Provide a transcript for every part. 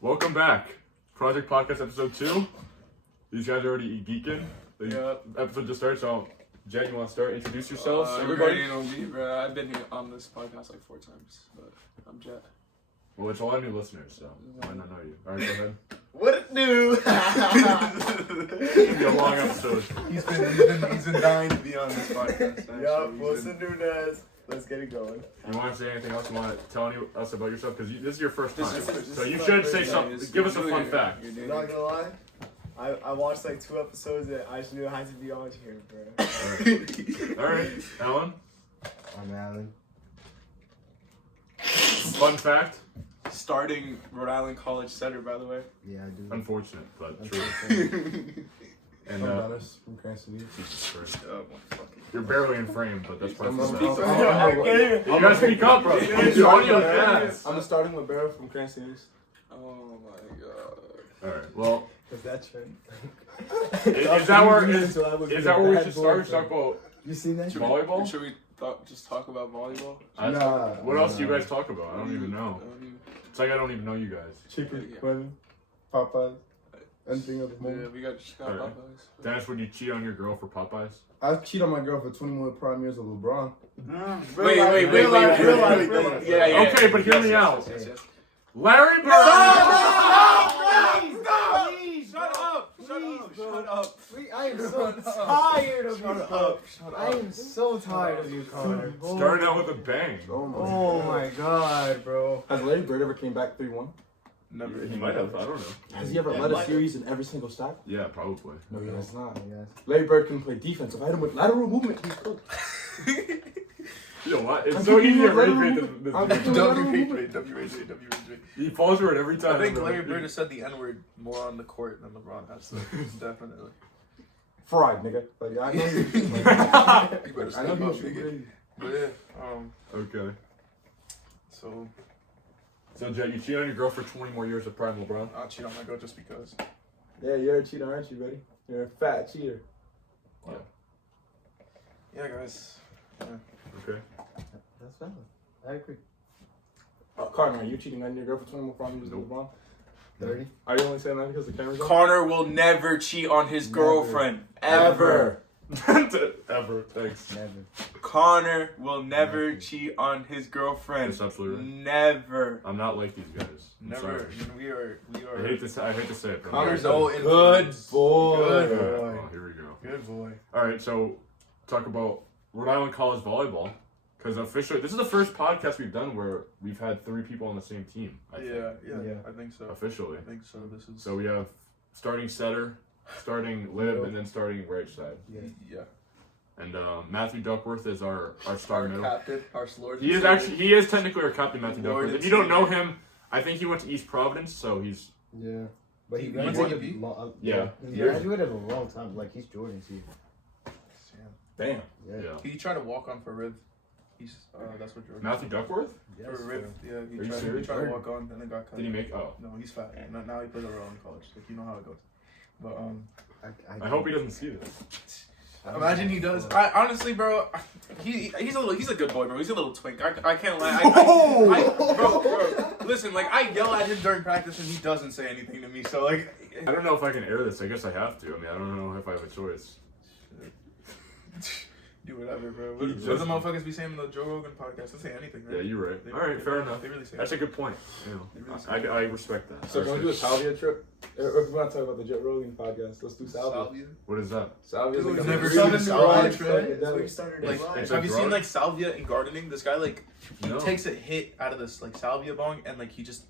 Welcome back. Project Podcast episode 2. These guys are already geeking. The episode just started, so Jen, you want to start? Introduce yourselves, everybody. Bro. I've been here on this podcast like 4 times, but I'm Jet. Well, it's a lot of new listeners, so I might not know you. Alright, go ahead. What it do? It's gonna be a long episode. He's been dying to be on this podcast. Yup, what's the Nunez? Let's get it going. You want to say anything else? You want to tell us about yourself? Because this is your first time. This So you is should my say first something. Give us a fun fact. I'm not gonna lie. I watched like 2 episodes and I just knew I had to be on here, bro. Alright, Alan. I'm Alan. Fun fact. Starting Rhode Island College center, by the way. Yeah, I do. Unfortunate, but true. And I'm Dennis from Cranston. Jesus Christ. Oh my fucking. You're barely in frame, but that's part of the I'm- fact. You guys speak up, bro. Your audio is I'm starting with Barrow from Cranston. Oh my god. Alright, well, Is that trend? is that where we should start? Talk about You seen that? volleyball? Should we just talk about volleyball? Nah. What else do you guys talk about? I don't even know. I don't even- It's like I don't even know you guys. Chicken, Yeah. women, Popeyes, anything of the Yeah, moment. we got just got Alright. Popeyes. Dennis, would you cheat on your girl for Popeyes? I cheat on my girl for 21 prime years of LeBron. Wait. Real life. Yeah. Okay, but hear me out. Yes. Larry Bird! Shut up. I am so tired of you. Shut I am so tired of you, Connor. Starting out with a bang. Oh my god, bro. Has Larry Bird ever came back 3-1? Never. He might have. I don't know. Has he ever led a series in every single stack? Yeah, probably. No, he has not. Larry Bird can play defense. If I hit him with lateral movement, he's cooked. You know what? It's I'm so keeping easy to it lateral rate movement. this I'm dude. keeping it lateral movement. WHA. He falls for it every time. I think Larry Bird has said the N-word more on the court than LeBron has, so definitely. Fried, nigga. Like, I know you. You better I step know up, you. nigga. But yeah, Okay. so So, Jet, you cheat on your girl for 20 more years of prime LeBron? I'll cheat on my girl just because. Yeah, you're a cheater, aren't you, buddy? You're a fat cheater. Yeah, guys. Yeah. Okay. That's valid. I agree. Connor, are you cheating on your girl for 20 more prime years of Nope. LeBron? 30. Are you only saying that because the camera's on? Connor will never cheat on his girlfriend. Ever. Ever. Thanks. Never. Connor will never cheat on his girlfriend. That's absolutely right. Never. I'm not like these guys. I'm Never. sorry. We are. I hate to say it. But Connor's no a good influence. boy. Good Oh, here we go. Good boy. Alright, so talk about Rhode Island College volleyball. Because officially, this is the first podcast we've done where we've had 3 people on the same team. I think. Yeah. I think so. Officially. I think so. This is. So we have starting setter, starting lib, and then starting right side. Yeah. And Matthew Duckworth is our star Our middle. captain, our Lord. He is technically our captain, Matthew Lord Duckworth. and If you don't know Savior. him, I think he went to East Providence, so he's Yeah. But he went graduated to yeah. He graduated a long time. Like, he's Jordan's here. Damn. Yeah. He tried to walk on for Riv. He's that's what Jordan. Matthew Duckworth? For Riv, yeah. Are you He serious? tried to walk on and then got cut. Did he make? Oh, No, he's fat. Now he plays over in college. Like you know how it goes. But I hope he doesn't see this. imagine he does. I honestly, bro, he's a good boy, bro. He's a little twink. I can't lie. Bro, listen, like I yell at him during practice and he doesn't say anything to me. So like, I don't know if I can air this. I guess I have to. I mean, I don't know if I have a choice. do whatever, bro. What do the motherfuckers be saying in the Joe Rogan podcast? They say anything, right? Yeah, you're right. They- All right, fair enough. They really say. That's a good point. You They really know, say I respect that. So, can we do a Salvia trip? Or if we want to talk about the Jet Rogan podcast, let's do Salvia. What is that? Salvia's Dude, like a never really seen a good Salvia drug. trip. That's where he started his Like, life. it's Have you drug? seen like salvia in gardening? This guy like he No. takes a hit out of this like salvia bong and like he just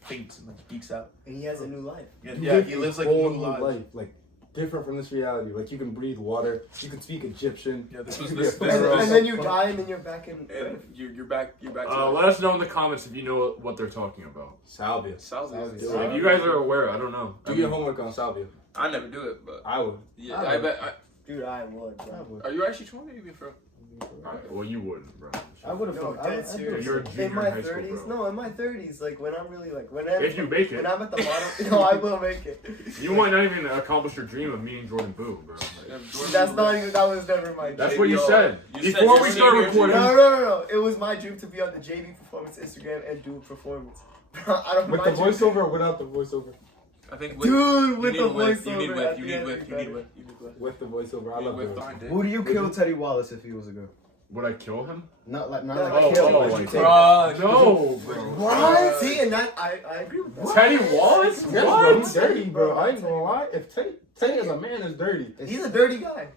faints and like geeks out. And he has a new life. Yeah, You yeah, live he a lives like whole new life. like different from this reality. Like you can breathe water, you can speak Egyptian. Yeah, this was you this. can this be a And pharaoh. then you die, and then you're back in. and you're back. You're back. Let us know in the comments if you know what they're talking about. Salvia. salvia. Salvia. If you guys are aware, I don't know. Do your homework on Salvia. I never do it, but I would. yeah, I I bet. Dude, I would. Bro. Are you actually trying to be for? Well, you wouldn't, bro. I would have. No, I dead would serious. You're a junior in my high school, 30s. bro. No, in my 30s. Like when I'm really like when I'm If you make it, when I'm at the bottom. No, I will make it. you might not even accomplish your dream of meeting Jordan Boo, bro. That's not even. That was never my dream. That's what you Yo, said. you said Before your we start senior recording. No. It was my dream to be on the JV Performance Instagram and do a performance. I don't With the mind you. voiceover or without the voiceover? I think Dude, with the you voiceover. need at with, the you need end, with, you need with, you need with. With the voiceover. I You love need with the behind voiceover. it. Who do you kill Teddy Wallace if he was a girl? Would I kill him? Not like Oh, kill. oh, but like- you take- No, bro. What? See, and that I agree with that. Teddy Wallace? Yes, What? bro, he's dirty, bro. I ain't gonna lie. If Teddy as a man is dirty. He's a dirty guy.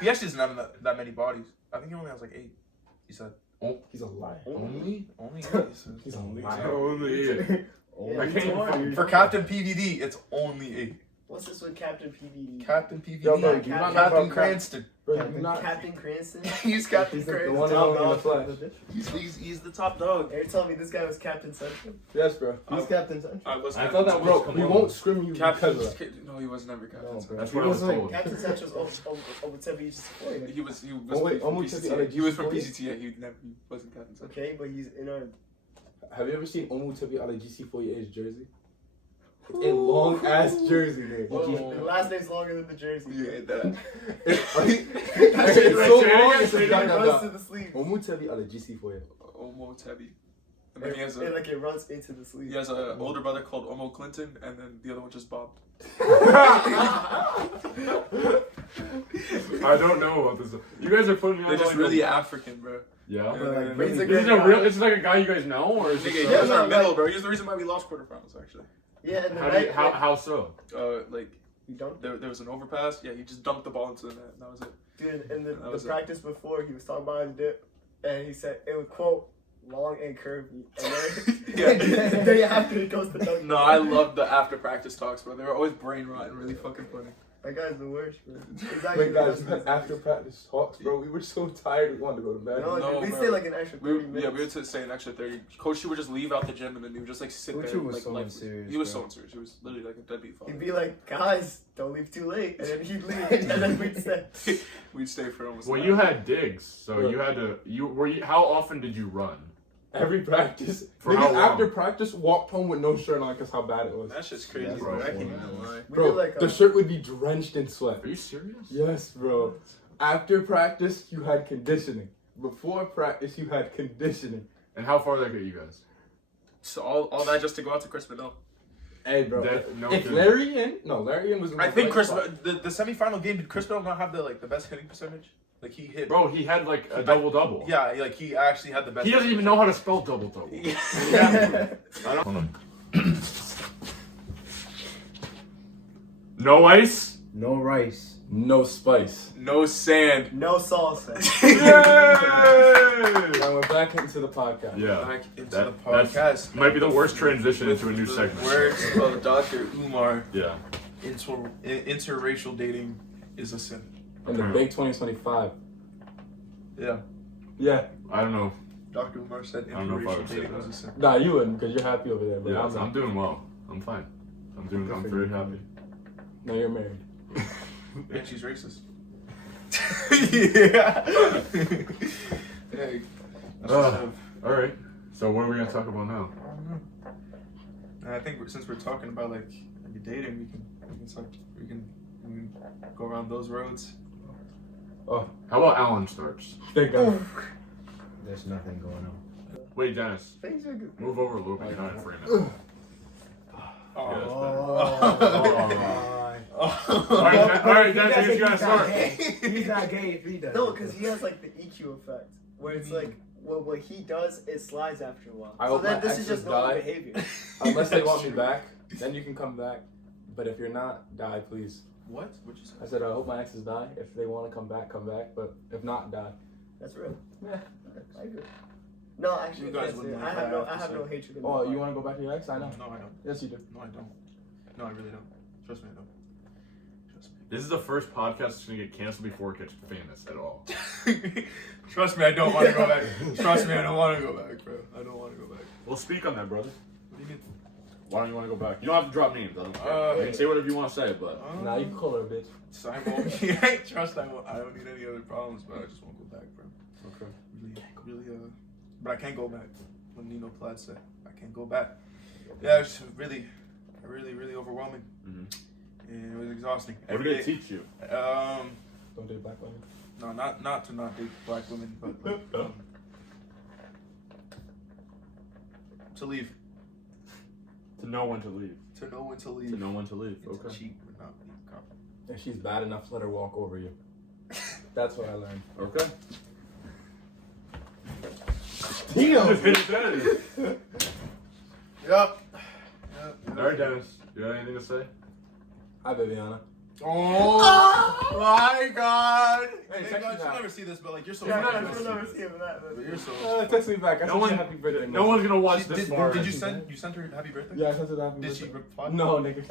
He actually doesn't have that many bodies. I think he only has like 8. He said. Oh, he's a liar. Only? Only 8. He's a I liar. only it. Yeah, I can't even fucking- For Captain PVD, it's only 8. What's this with Captain PVD? Captain PVD. Yo, bro, you not Captain, know about Cranston. Bro, you not. Captain Cranston? He's Captain He's the Cranston. one and only in the flesh. He's the top dog. Are you telling me this guy was Captain Central? Yes, bro. He's Captain Central. I was I thought that Central. was- Bro, we won't scream you Captain. because of that. No, he was never Captain. No, Central. bro. That's He what I was wasn't- told. Captain Central's over Tevi. He was Only- from only PCTA. Tevi He was from Allegisi. PCTA. He wasn't Captain Central. Okay, but he's in our. Have you ever seen Omu Tebi out of GC48's jersey? It's a long ass jersey, man. The last name's longer than the jersey. You hate that. It's so long. Say it It runs to the sleeve. Omu Tebi out of GC48. Omo Tebi. And then he has a Like it runs into the sleeve. he has an older brother called Omo Clinton, and then the other one just bobbed. I don't know about this. You guys are putting me on. They're just like really a- African, bro. Yeah. But, like, But he's a This is great a guy. real. This is like a guy you guys know, or is Nigga, this? he was no, our middle, like- bro. He's the reason why we lost quarterfinals, actually. Yeah, and the How, do you, night. how so? Like You don't? there was an overpass. Yeah, he just dunked the ball into the net. And that was it. Dude, in the was it. practice before, he was talking about his dip, and he said it would quote long and curvy, and then, Yeah. and the day after he goes to dunk. No, I love the after practice talks, bro. They were always brain rot and really fucking funny. That guy's the worst, bro. Exactly. Wait, guys, after practice talks, bro, we were so tired we wanted to go to bed. No, No, we bro. stay like an extra 30 We minutes. would say an extra 30. Coach, he would just leave out the gym and then he would just like sit Coach there. was like, so lifeless. unserious, He was bro. so unserious. He was literally like a deadbeat father. He'd be like, guys, don't leave too late, and then he'd leave, and then we'd stay. We'd stay for almost. Well, an you hour. had digs, so you had to. How often did you run? Every practice. For how Niggas long? after practice walked home with no shirt on because how bad it was. That shit's crazy, Yeah, bro. bro. I can't even lie. We Bro, did like the shirt would be drenched in sweat. Are you serious? Yes, bro. After practice, you had conditioning. Before practice, you had conditioning. And how far did that get you guys? So all that just to go out to Chris Manel. Hey, bro. No if kidding. Larry in was in I the think right Chris spot. the semifinal game, did Chris Manel not have the best hitting percentage? Like he hit. Bro, he had like a double double. Yeah, like he actually had the best. He doesn't even know how to spell double double. Yeah. I don't. No ice. No rice. No spice. No sand. no salsa. Yay! Now we're back into the podcast. Yeah. Back into That- the podcast. Might be the worst transition into a new The segment. Words of Dr. Umar. Yeah. Interracial dating is a sin. In the big 2025. Yeah. Yeah. I don't know. Dr. Umar said I don't know if I interracial would say dating that. was a sin. Nah, you wouldn't because you're happy over there, bro. Yeah, I'm I'm doing well. I'm fine. I'm very happy. No, you're married. And she's racist. Yeah. Hey. All right. So what are we gonna talk about now? I think since we're talking about like maybe dating, we can go around those roads. Oh, How about Alan starts? thank God. There's nothing going on. Wait, Dennis. Things are good. Move over a little bit. You're not in frame now. Yeah, that's better. All right, Dennis, you gotta start. He's not gay if he does. No, because he has like the EQ effect, where it's like, well, what he does, it slides after a while. I So hope then my this is exes just normal die. behavior. Unless they want me back, then you can come back. But if you're not, die, please. What? What'd you say? I said, I hope my exes die. If they want to come back, come back. But if not, die. That's real. Yeah. I agree. No, actually, You guys I can't say wouldn't it. like I have that no episode. hatred. In Oh, my you heart. want to go back to your ex? I know. No, I don't. Yes, you do. No, I don't. No, I really don't. Trust me, I don't. Trust me. This is the first podcast that's gonna get canceled before it gets famous at all. Trust me, I don't want to go back. Trust me, I don't want to go back, bro. I don't want to go back. Well, speak on that, brother. What do you mean? Why don't you want to go back? You don't have to drop names. I don't care. You can say whatever you want to say, but Nah, you can call her a bitch. So I won't. Trust I won't. I don't need any other problems, but I just won't go back, bro. okay. Really. But I can't go back. When Nino Platt said, I can't go back. Yeah, it's really overwhelming. Mhm. And it was exhausting. What did it teach you? Don't date black women. No, not to not date black women, but like, to leave. know when to leave. To know when to leave. To know when to leave. And to Okay. cheat but not leave. Come. If she's bad enough, let her walk over you. That's what I learned. Okay. Damn. Just hit it dead. Yep. All right, Dennis. You got anything to say? Hi, Viviana. Oh my God! Hey, Hey, text God, me she'll back. never see this, but like you're so. Yeah, fucking no, sweet. she'll never see him that. But you're so. Text me back. I No sent one- you happy birthday. No one's gonna watch She- this did, far. did you send her happy birthday? Yeah, I sent her happy Did birthday. she reply? No, nigga.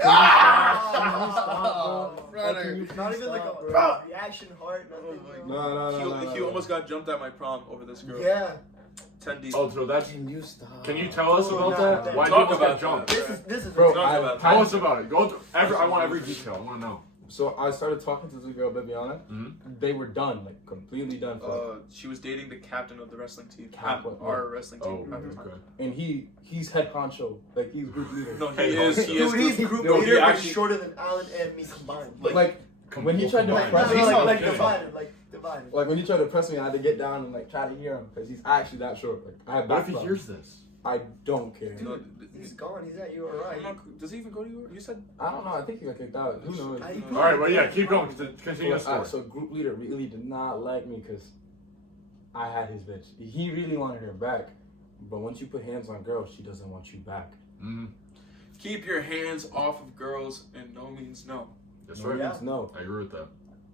Oh, brother. Not even like Stop, a bro. reaction heart, nothing. No. He almost got jumped at my prom over this girl. Yeah. 10 deep. Oh, so that's. Can you stop? Can you tell us Oh, about no, that? no. Why Talk did you about get jumped? This is Bro, Talk about Tell us about it. Go. I want every detail. I want to know. So I started talking to this girl, Viviana. Mhm. They were done, like completely done. She was dating the captain of the wrestling team. Captain. Our wrestling team. Oh, at the time. okay. And he's head honcho, like he's group leader. No, Hey, he is. Dude, he's group No, he leader, but actually- shorter than Alan and me combined. Like when he tried to Like, press no, me, no, like okay. divided. like when he tried to press me, I had to get down and like try to hear him because he's actually that short. Like I have What back if he problems. hears this? I don't care. No, He's gone. He's at URI. does he even go to you? You said. I don't know. I think he got kicked out. Who knows? All right, but yeah, keep going. Continue the story. So group leader really did not like me because I had his bitch. He really wanted her back, but once you put hands on girls, she doesn't want you back. Mm-hmm. Keep your hands off of girls, and no means no. That's No right. means no. I agree with that.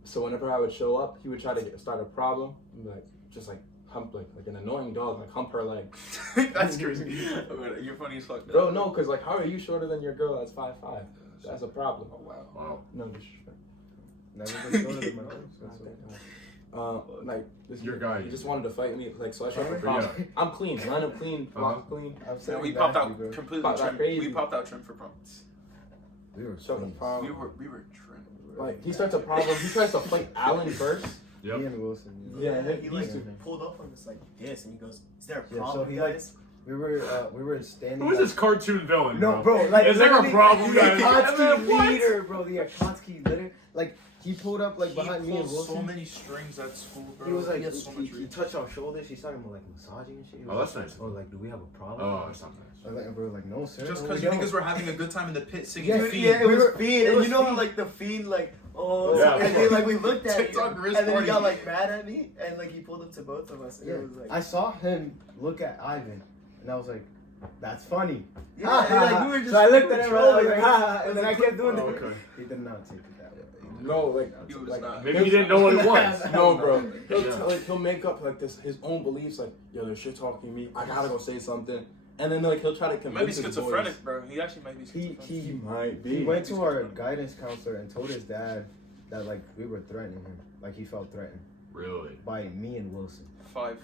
So whenever I would show up, he would try to start a problem, and be like just like hump like an annoying dog, like hump her leg. That's crazy. You're funny as fuck. Bro, no, cause like how are you shorter than your girl that's 5'5"? That's a problem. Oh wow. Wow. No disrespect. Never been shorter than my own. That's what- Like this Your guy. he just wanted to fight me. Like so I showed up for Yeah. prom. I'm clean, line up clean, block clean. I'm Yeah, saying we popped nasty, out bro. completely. Popped out Trim. crazy. We popped out trim for prom. We were Shut the twins. prom. We were trim. Like he starts a problem. He tries to fight Allen first. Yep. Me and Wilson. Yeah, he like these two. pulled up on us like this, and he goes, "Is there a Yeah, problem, so he, like, guys?" We were standing. Who is this cartoon villain? No, bro. Like, Is there a literally, problem, The guys? Akatsuki leader, bro. The Akatsuki leader. Like he pulled up like behind me and pulls so Wilson. many strings at school, bro. He was like, has so he much reach. touched our shoulders. He's talking about like massaging and shit. He was Oh, that's like, nice. Or like, do we have a problem? Oh, that's not nice. And we were like, no, sir. Just no, because we you don't. niggas were having a good time in the pit singing Yeah, Fiend. Yeah, it We was were- Fiend, it and was you know how Fiend. like the Fiend like, oh, Yeah. and then like we looked at TikTok him, wrist and then he party. got like mad at me, and like he pulled up to both of us, and Yeah. it was like, I saw him look at Ivan, and I was like, that's funny. yeah, and, like we were just. So I looked at him, I was trolling, like, ha, and then I kept doing Oh, it. okay. He did not take it that way. No, like, He was like not. Maybe he didn't know what it was. no, bro. He'll, Yeah. like, he'll make up like this his own beliefs. Like, yo, they're shit talking me. I gotta go say something. And then like he'll try to He might be convince his schizophrenic, boys. bro. He actually might be schizophrenic. He might be. He went to our guidance counselor and told his dad that like we were threatening him, like he felt threatened Really? by me and Wilson. 5.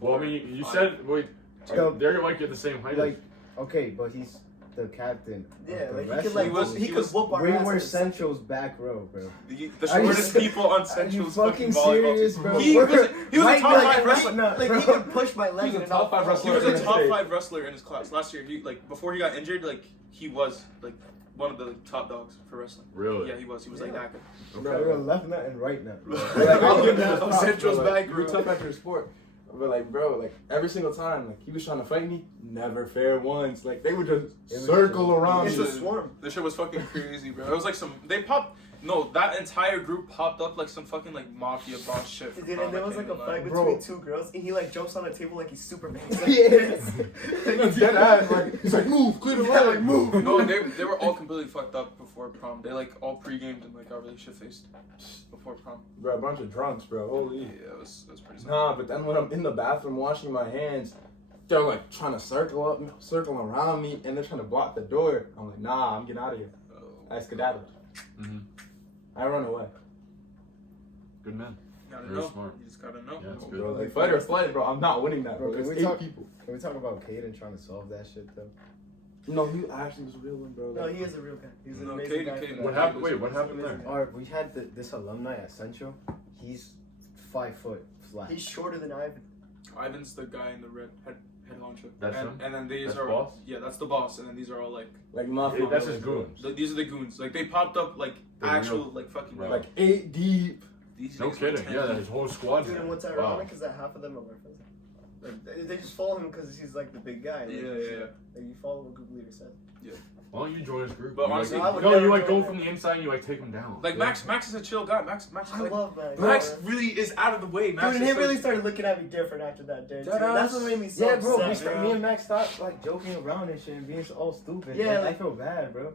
Well, I mean, you said wait. No. They're like at the same height. Like, okay, but he's the captain. Yeah, of the like he wrestling could like He was- he he could was- whoop our We asses. were Central's back row, bro. The Are you shortest se- people on Are you Central's fucking volleyball serious, team. bro? He was a Right top now, 5 wrestler. no, Like bro. he could push my leg. He's a and top not 5 fall. wrestler. He was in a the top state. 5 wrestler in his class last year. He like before he got injured, like he was like one of the top dogs for wrestling. Really? Yeah, he was. He was like Yeah. that good. We were left nut and right nut. Bro. Like, I'll give him that Of props, Central's bro. Like, back you're row. tough at your sport. But like, bro, like every single time, like he was trying to fight me, never fair once. Like they would just was circle just- around It's me. a swarm. This shit was fucking crazy, bro. It was like some they popped. No, that entire group popped up like some fucking like mafia boss shit. for Dude, prom, and there I was like can't a even lie. fight Bro. between two girls, and he like jumps on a table like he's Superman. He's like, Yes. He's dead ass. Like he's like, move, clear the way, like move. No, they were all completely fucked up before prom. They like all pre-gamed and like got really shit faced before prom. Bro, a bunch of drunks, bro. Holy. Yeah, it was pretty. Sad. Nah, but then when I'm in the bathroom washing my hands, they're like trying to circle around me, and they're trying to block the door. I'm like, nah, I'm getting out of here. Oh, I skedaddled. Mm-hmm. I run away. Good man. gotta Very know. smart. You just gotta know. Yeah, it's good. Bro, like fight or flight, bro. I'm not winning that, bro. Bro, can There's we 8 talk- people. Can we talk about Caden trying to solve that shit though? No, he actually was a real one, bro. no, Like, he is a real guy. He's an No, amazing guy. Caden- for Caden- that. What happened? Wait, what happened there? We had this alumni at Central. He's 5 foot flat. He's shorter than Ivan. Ivan's the guy in the red head honcho. That's and, him? and then these That's are boss? yeah, that's the boss, and then these are all like mafia. That's his villains, goons. these are the goons. Like they popped up like They're actual real- like fucking right. bro. Like 8 deep. these No niggas were kidding. 10 Yeah, deep. his whole squad. Dude, and what's Wow. ironic is that half of them are my friends. Like, they just follow him because he's like the big guy. Like, Yeah. Like you follow what group leader said. Why don't you join his group? But You, honestly, like, I would no, never you like go join from the inside and you like take him down. Like Max is a chill guy. Max is I like, love Max. Max really is out of the way. Max Dude, is he so- really started looking at me different after that day. Too. Deadass. That's what made me so Yeah, bro. upset. Me and Max stopped like joking around and shit and being all stupid. Yeah, like, like- I feel bad, bro.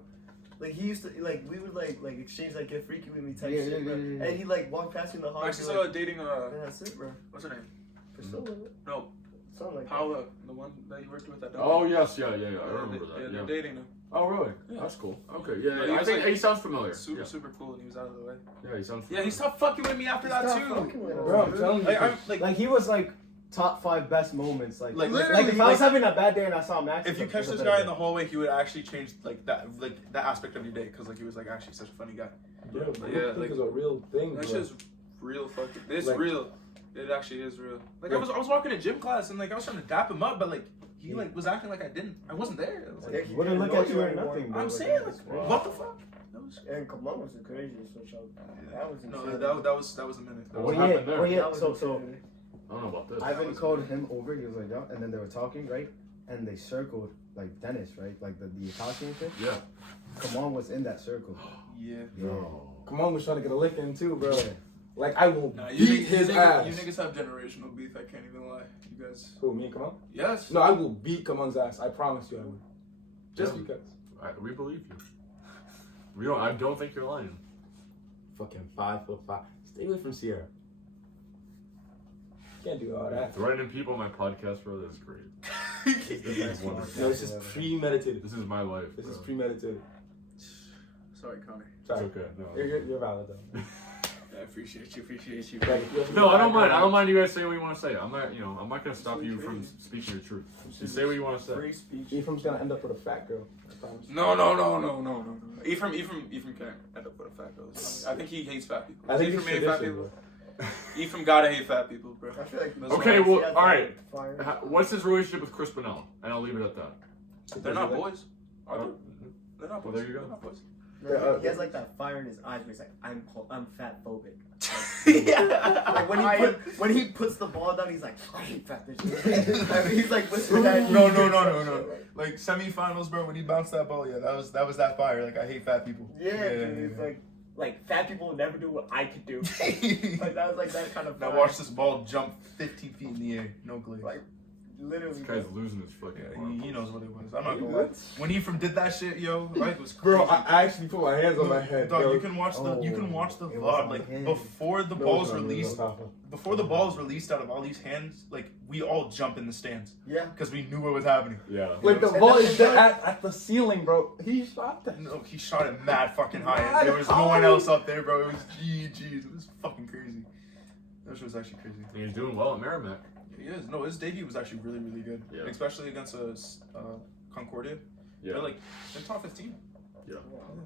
Like he used to, like we would like exchange like get freaky with me type Yeah, shit, yeah, bro. yeah, yeah. And he like walked past me in the hall. Max and is be like, dating and that's it, bro. what's her name? Priscilla, No, something like Paula, the one that you worked with at Oh yes, yeah, I remember Yeah, that. they're Yeah. dating now. Oh really? Yeah. That's cool. Okay, yeah, But yeah. he I was, think like, he sounds familiar. Super, Yeah, super cool, and he was out of the way. yeah, he sounds. Yeah, Familiar. he stopped fucking with me after that Stop too. fucking with him, Bro, I'm dude. telling you. Like, I'm Like he was like top 5 best moments. Like Literally, if I was like- having a bad day and I saw Max. If you it's catch a this better guy day. in the hallway, he would actually change that aspect of your day, because like he was like actually such a funny guy. Bro, Yeah, yeah, like- is a real thing, That bro. shit's real fucking. It's Like- real. It actually is real. Like I Like- was walking to gym class and like I was trying to dap him up, but like he like was acting like I wasn't there. I was Yeah, like, he Wouldn't didn't look know at you you or anymore. nothing, bro. I'm Like, saying that's like, crazy. what the fuck? That was. And Kamal was the craziest switch up. That was No, insane. that was a minute. That What was, happened there? Oh yeah. That was So insane. I don't know about this. Ivan called him over. He was like, yeah, and then they were talking, right? And they circled like Dennis, right? Like the Italian thing. Yeah. Kamal was in that circle. yeah. No. Come on, was trying to get a lick in too, bro. Yeah. Like I will Nah, beat his ass. You niggas have generational beef. I can't even lie. You guys. Who, me and Kamal? Yes. No, I will beat Kamal's ass. I promise you I will. Just Yeah. because. We believe you. We don't. I don't think you're lying. Fucking 5'5". Stay away from Sierra. Can't do all that. Threatening people on my podcast, bro. That's great. This is wonderful. No, this is premeditated. This is my life. This is bro. premeditated. Sorry, Connor. It's Sorry. okay. No. You're valid though. I appreciate you. Like, if you have No, I don't background- mind. I don't mind you guys saying what you want to say. I'm not. I'm not gonna stop you from speaking your truth. Just say what you want to say. Free speech. Ephraim's gonna end up with a fat girl. I promise. No. Ephraim can't end up with a fat girl. I think he hates fat people. I think Ephraim it's hate fat tradition, people. bro. Ephraim gotta hate fat people, bro. I feel like. Okay, well, all right. Fire. What's his relationship with Chris Bonnell? And I'll leave it at that. They're not boys. Are they? Oh, They're not boys. Well, there you go. They're not boys. No, he has like that fire in his eyes where he's like, I'm fat phobic. Yeah. Like when he puts the ball down, he's like, I hate fat bitches. Like, he's like whispering that. No. Like semifinals, bro. When he bounced that ball, yeah, that was that fire. Like I hate fat people. Yeah, dude, it's like fat people will never do what I could do. Like that was like that kind of. Now fire. watch this ball jump 15 feet in the air. No glaze. Like literally. This guy's losing his fucking. Yeah, he knows what it was. I'm not gonna lie. When Ephraim did that shit, yo, like it was crazy. Bro, I actually put my hands on my head. Dog, bro. you can watch the it was VOD on like him. before the No, ball's it's not, released. no, no. Before the ball's released out of all these hands, like we all jump in the stands Yeah. because we knew what was happening. Yeah. Like the And ball then- is dead at the ceiling, bro. He shot that. No, he shot it mad fucking high. Mad And there was no one high. else up there, bro. It was GG's. It was fucking crazy. That shit was actually crazy. And he's doing well at Merrimack. He is. No, his debut was actually really, really good. Yeah. Especially against Concordia. Yeah. They're like in top 15. Yeah.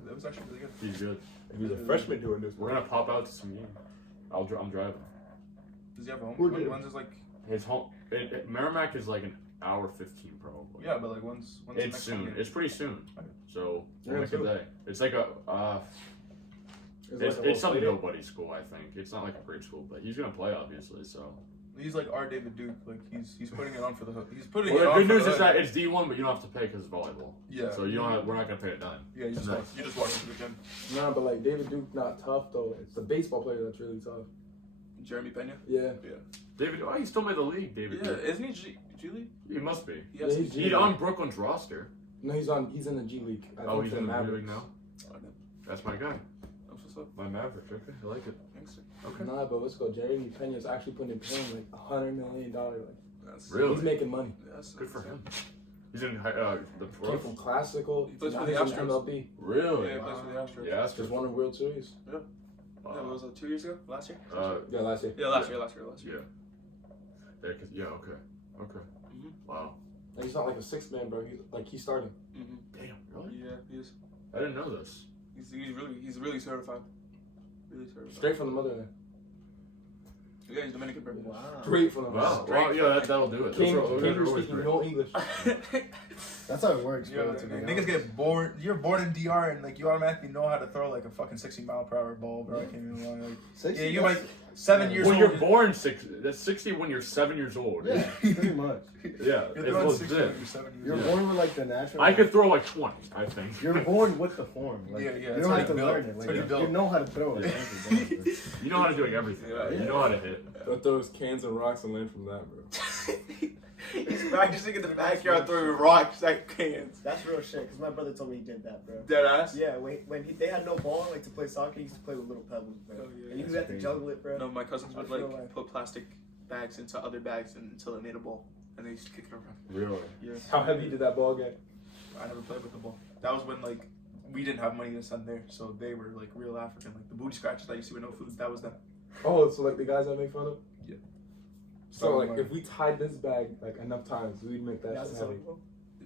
That was actually really good. He's good. He was a freshman doing this. We're gonna pop out to some game. I'm driving. Does he have a home? We're good. When's his like? His home. Merrimack is like an hour 15 probably. Yeah, but like when's the It's next soon. game? It's pretty soon. So Yeah, we'll make a soon. day. It's like a. It's some nobody school, I think. It's not like a great school, but he's gonna play obviously. So. He's like our David Duke. Like he's putting it on for the hood. He's putting Well, it the on good for news the is hood. that it's D1, but you don't have to pay because it's volleyball. Yeah. So you don't have, we're not gonna pay a dime. Yeah, you just Nice. walk into the gym. Nah, but like David Duke, not tough though. It's the baseball player that's really tough. Jeremy Pena. Yeah. David, oh, he still made the league. David, Yeah, isn't he G League? he must be. He has Yeah, to He's on Brooklyn's roster. No, he's in the G League. I Oh, think he's for in the G Mavericks. League now. That's my guy. That's what's up. My Maverick. Okay, I like it. Thanks. Okay. Nah, but let's go. Jeremy Pena's actually putting in paying like $100 million. Like, That's Really? he's making money. That's Good for him. He's in the Came pros. from classical. He plays now for the he's in Astros. MLB. Really? Yeah, he plays for the Astros. Yeah, that's Just good. won a World Series. Yeah, what was it 2 years ago? Last year? Yeah, last year. Yeah, last year. Yeah. Yeah, okay. Okay. Mhm. Wow. And he's not like a sixth man, bro. He's starting. Mm-hmm. Damn, really? Yeah, he is. I didn't know this. He's really certified. Really certified. Straight from the motherland. Yeah, he's Dominican, bro. Wow. Straight from the Wow. motherland. Wow, yeah, that'll do it. King, Those are King always speaking great. no English. That's how it works, Yeah, bro. To be niggas honest. get bored. You're born in DR and like you automatically know how to throw like a fucking 60-mile-per-hour ball, bro. I can't even lie. Like, 60, yeah, you're like 7 years When old. you're born 60, that's 60 when you're 7 years old. Yeah, pretty much. Yeah, You're it's throwing 60 when legit. you're 7 years You're old. born with like the natural. I could throw like 20, I think. You're born with the form. Like, Yeah, yeah, You it's don't how have to you built. learn it. It's Like, how you you built. know how to throw it. You know how to do like everything. Yeah, You know how to hit. Don't throw his cans and rocks and learn from that, bro. He's practicing in the backyard throwing rocks at cans. That's real shit, because my brother told me he did that, bro. Dead ass? Yeah, they had no ball, like, to play soccer, he used to play with little pebbles, bro. Oh, yeah, and you that's had to crazy. juggle it, bro. No, my cousins would I feel like like- put plastic bags into other bags until it made a ball. And they used to kick it around. Really? Yeah. How heavy did that ball get? I never played with the ball. That was when like we didn't have money to send there, so they were like real African. Like the booty scratches that you see with no food, that was them. Oh, so like the guys I make fun of? Yeah. So like if we tied this bag like enough times, we'd make that That's shit a heavy. soccer ball?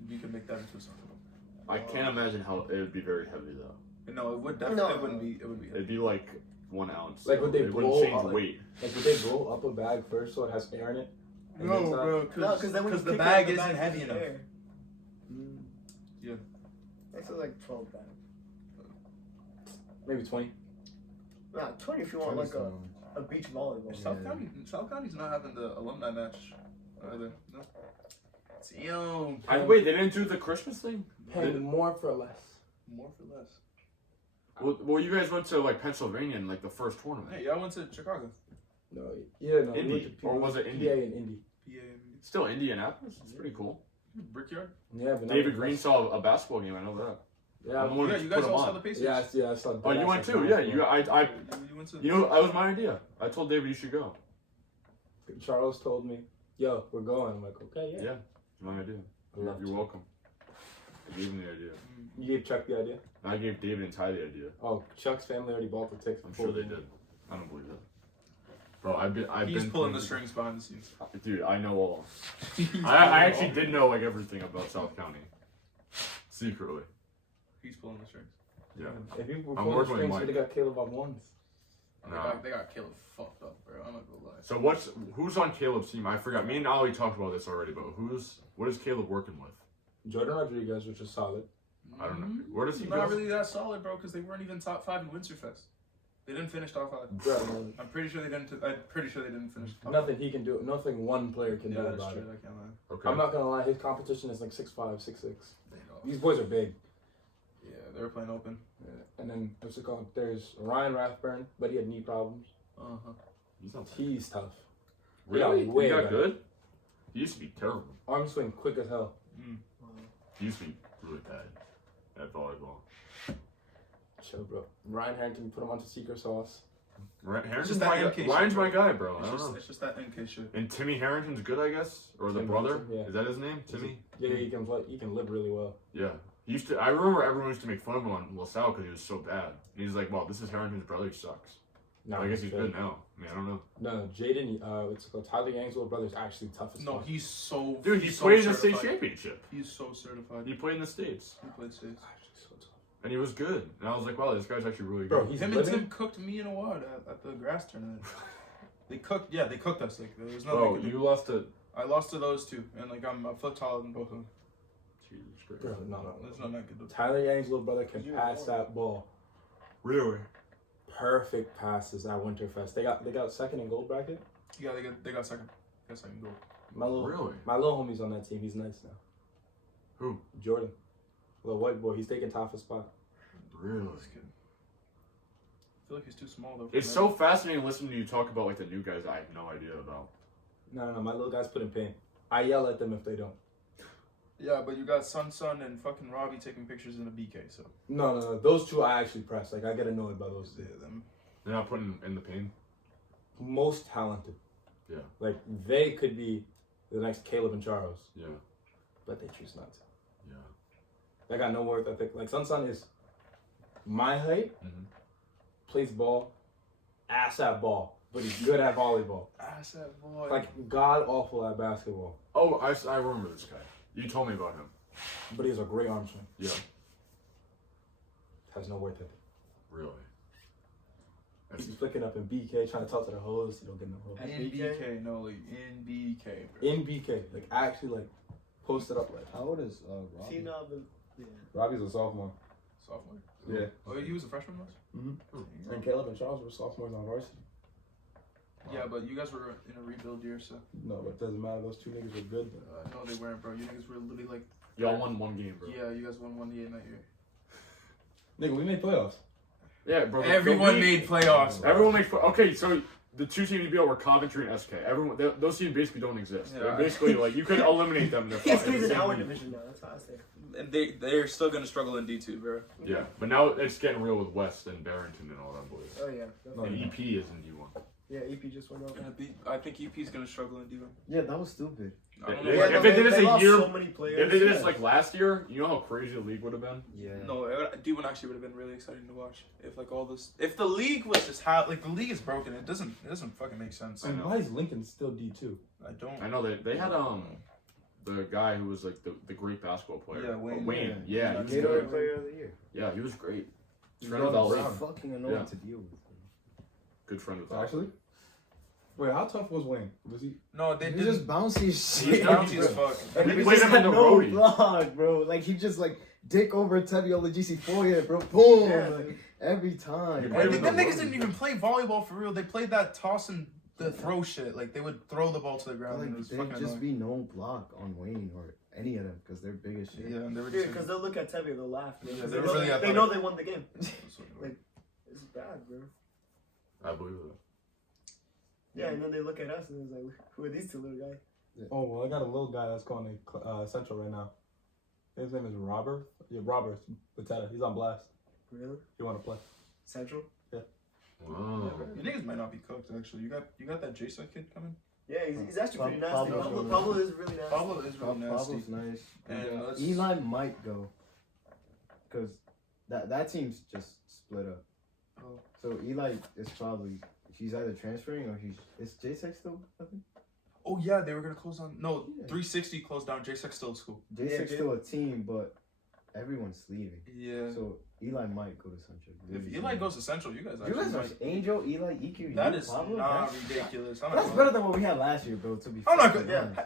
We could make that into a soccer ball. I can't imagine how it would be very heavy though. No, it would definitely No. it wouldn't be. It would be. It'd be like 1 ounce. Like, would they it wouldn't blow change out, like- weight. Like would they blow up a bag first so it has air in it? And then top? No, because then when you the kick it, bag the isn't bag heavy is enough. there. Yeah. That's like 12 bags. Maybe 20. Nah, 20 if you want like a beach volleyball. South County's not having the alumni match either. No. Damn. Wait, they didn't do the Christmas thing? Paying more for less. More for less. Well, you guys went to like Pennsylvania in like the first tournament. Hey, I went to Chicago. No, yeah, no. Indy, we went to or was it Indy? PA and Indy. Yeah. Still Indianapolis. It's pretty cool. Brickyard. Yeah, but David Green saw a basketball game. I know that. Yeah, I'm the one Yeah, who you put guys him all on. saw the Pacers. yeah, I saw. Oh, you went too? Yeah, you went to. You know, that was my idea. I told David you should go. Charles told me, "Yo, we're going." I'm like, "Okay, yeah." Yeah, my idea. Love You're to. welcome. I gave him the idea. You gave Chuck the idea? I gave David and Ty the idea. Oh, Chuck's family already bought the tickets. I'm sure they did. I don't believe that. Bro, I've He's been pulling the strings behind the scenes. Dude, I know all. I actually did know like everything about South County. Secretly. He's pulling the strings. Yeah. If you were I'm pulling working with strings, Mike. they got Caleb on ones. Nah. They got Caleb fucked up, bro. I'm not gonna lie. So who's on Caleb's team? I forgot. Me and Ollie talked about this already, but what is Caleb working with? Jordan Rodriguez, which is solid. I don't know. Where does he Not go? really that solid, bro, because they weren't even top 5 in Winterfest. They didn't finish top 5. Bro, I'm pretty sure they didn't. I'm pretty sure they didn't finish top 5. nothing he can do. Nothing one player can Yeah, do that's about true. it. I can't lie. Okay. I'm not gonna lie. His competition is like 6'5", 6'6". They know. These boys are big. Yeah, they were playing open. Yeah. And then what's it called? There's Ryan Rathburn, but he had knee problems. Uh huh. He's not He's tough. really. way He got better. good. He used to be terrible. Arm swing quick as hell. He used to be really bad at volleyball. Chill, bro. Ryan Harrington put him onto secret sauce. Harrington's just my that guy. MK Ryan's shit, my bro. guy, bro. I don't know. It's just that MK shit. And Timmy Harrington's good, I guess, or the Tim brother. Harrington, yeah. Is that his name? Timmy. Yeah, he can play. He can live really well. Yeah. He used to. I remember everyone used to make fun of him on LaSalle because he was so bad. And he's like, "Well, this is Harrington's brother. He sucks." No, I guess he's good now. I mean, I don't know. No, Jaden. What's it called? Tyler Yang's little brother is actually tough as No, fuck. he's so. Dude, he he's played in so the state certified. championship. He's so certified. He played in the states, He played states. Actually so tough. and he was good. And I was like, "Wow, this guy's actually really Bro, good." he's Him and living. Tim cooked me in a wad at the grass tournament. They cooked. Yeah, they cooked us. Like there was no. Bro, you lost to. I lost to those two, and like I'm a foot taller than both of them. Jesus Christ. Bro, no. There's not that good. Tyler Yang's little brother can pass that ball. Really? Perfect passes at Winterfest. They got second in gold bracket. Yeah, they got second. Got second goal. Really? My little homie's on that team. He's nice now. Who? Jordan, little white boy. He's taking top of spot. Really? This kid. I feel like he's too small though. It's so fascinating listening to you talk about like the new guys I have no idea about. No. My little guys put in pain. I yell at them if they don't. Yeah, but you got Sun and fucking Robbie taking pictures in a BK, so. No. Those two I actually press. Like I get annoyed by those two. Yeah, them. They're not putting in the pain. Most talented. Yeah. Like they could be the next Caleb and Charles, Yeah. but they choose not to. Yeah. They got no work ethic. Like Sun is my height, Mhm. plays ball, ass at ball, but he's good at volleyball. Ass that boy. Like god awful at basketball, Oh, I remember this guy. You told me about him. but he has a great arm swing. Yeah. Has no work ethic. Really. That's, He's flicking up in BK, trying to talk to the hoes. He don't get no hoes. in BK, no, like in BK, bro. In BK, like actually, like posted up like. How old is See, Robbie? no, but yeah. Robbie's a sophomore. Sophomore. Yeah. Oh, he was a freshman once? Mm-hmm. And Caleb and Charles were sophomores on varsity. Yeah, but you guys were in a rebuild year, so. No, but it doesn't matter. Those two niggas were good. No, they weren't, bro. You niggas were literally like. Y'all won one game, bro. Yeah, you guys won 1 game that year. Nigga, we made playoffs. Yeah, bro. Everyone made playoffs. Everyone makes. Okay, so the two teams you beat were Coventry and SK. Everyone, those teams basically don't exist. Yeah. They're basically like you could eliminate them. It's in our division now. That's how I say. And they're still gonna struggle in D2, bro. Yeah, but now it's getting real with West and Barrington and all that boys. Oh yeah. No, And EP is in D1. Yeah, EP just went up. I think EP's gonna struggle in D1. Yeah, that was stupid. I don't know. Yeah, why- if they did this a lost year- so many players. If they did Yeah. this like last year, you know how crazy the league would have been. Yeah. No, D1 actually would have been really exciting to watch if like all this. If the league was just like the league is broken, it doesn't fucking make sense. And why is Lincoln still D2? I don't. I know they had the guy who was like the great basketball player. Yeah, Wayne. Wayne. Yeah, he was Gatorade good. Player of the Year. Yeah, he was great. He's Friend with going Al down. Lee. Fucking annoying Yeah. to deal with. Good friend with Al. Actually? Wait, how tough was Wayne? Was he? No, they He did just bouncy as He was shit. bouncy as fuck. And They he played just him in had the no roadie. block, bro. Like he just like dick over Teviola GC foyer, bro. Boom, Yeah, like, every time. Wait, And wait, them wait. niggas didn't even play volleyball for real. They played that toss and the throw shit. Like they would throw the ball to the ground. and it Like was there'd fucking just annoying. be no block on Wayne or any of them because they're big as shit. Yeah, and they were Dude, just. because they'll look at Tevye, they'll laugh. Bro. Yeah, 'Cause they're they know, really they athletic. know they won the game. Like, it's bad, bro. I believe it. Yeah, and then they look at us and it's like, who are these two little guys? Oh, well, I got a little guy that's going to Central right now. His name is Robert. Yeah, Robert Patetta. He's on blast. Really? You want to play? Central? Wow. You niggas might not be cooked actually. You got that Jason kid coming. Yeah, he's actually pretty nasty. Pablo's Pablo, really Pablo is really nasty. Pablo is really nasty. Pablo's nice. And let's- Eli might go because that team's just split up. Oh. So Eli is probably he's either transferring or is J6 still? I think? Oh yeah, they were gonna close down. No, Yeah. 360 closed down. J6 still at school. J6 Yeah, still a team, but everyone's leaving. Yeah. So Eli might go to Central. If Eli goes to Central, you guys you actually guys are might. Angel, Eli, EQ. That you, is Pablo, not that's- ridiculous. I'm not That's gonna better lie. than what we had last year, bro. To be I'm not fucking good. honest. Yeah,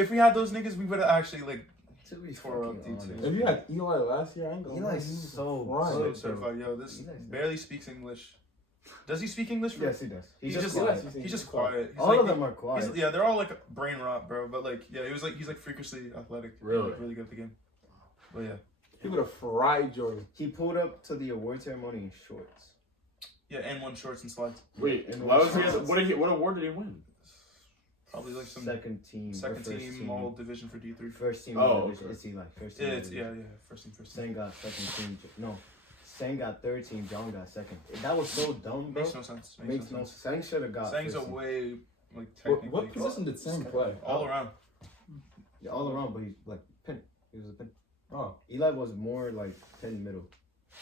if we had those niggas, we would have actually like. To be For fucking D2. honest. If you had Eli last year, I ain't gonna lie. Eli's he was so right. So good. certified. Yo, this Eli's barely speaks English. Does he speak English? Yes, he does. He's just quiet. he's just quiet. He's All like, of them are quiet. Yeah, they're all like brain rot, bro. But like, yeah, he's like freakishly athletic. Really? Like, really good at the game. But yeah, He would have fried Jordan. He pulled up to the award ceremony in shorts. yeah, and one shorts and slides. Wait, And why was he? what- What award did he win? Probably like some second team. or second first team all division for D3. First team. Oh, all division. okay. It's Eli. First team. Yeah, all it's division. yeah, first team. Sen got second team. No, Sen got third team. John got second. That was so dumb, bro. Makes no sense. Makes no sense. Sen should have got. Sang's first a team. way like What, technically what position did Sam play? all around. Yeah, all around, but he's like pin. He was a pin. Oh, Eli was more like pin middle,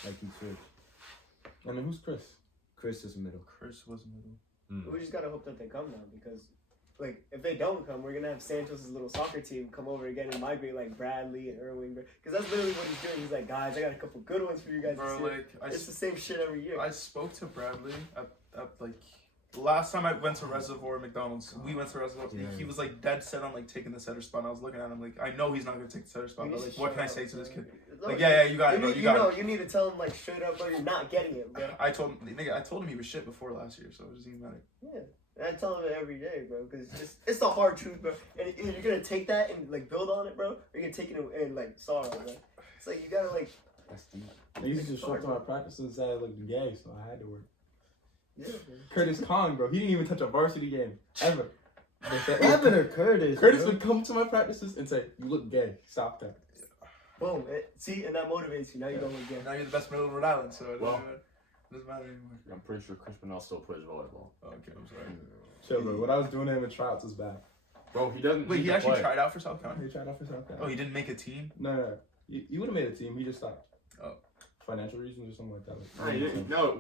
like he switched. and then who's Chris? Chris is middle. Chris was middle. We just gotta hope that they come now because, like, if they don't come, we're gonna have Santos' little soccer team come over again and migrate like Bradley and Irwin, because that's literally what he's doing. He's like, guys, I got a couple good ones for you guys Bro, to see. like It's the same shit every year. I spoke to Bradley at like the last time I went to Reservoir McDonald's. We went to Reservoir. Yeah. He was like dead set on like taking the setter spot. And I was looking at him like, I know he's not gonna take the setter spot. You But need like, to what shut can I up, say to this bro. kid? Look, Like, yeah, you got it, bro. need, You got it. You need to tell him like straight up, bro. You're not getting it, bro. I told him, nigga, I told him he was shit before last year, so it doesn't even matter. Yeah. And I tell him it every day, bro, because it's the hard truth, bro. And you're gonna take that and like build on it, bro, or you're gonna take it and like sorrow, bro. It's like you gotta like, That's deep. I used to just show up to my practices and say I looked gay, so I had to work. yeah, bro. Curtis Kong, bro, he didn't even touch a varsity game ever. Evan or Curtis? Curtis bro. would come to my practices and say, "You look gay. Stop that." Boom. See, and that motivates you. Now you're going again. Now you're the best middle of Rhode Island, so it Well. doesn't matter anymore. I'm pretty sure Chris Bernal still plays volleyball. Okay, I'm sorry. Chill, bro. What I was doing to him in tryouts was bad. Bro, he doesn't. Wait, need he to actually play. tried out for South County? He tried out for South Oh, Carolina. he didn't make a team? No. You would have made a team. He just stopped. Oh. Financial reasons or something like that. No, he didn't- no,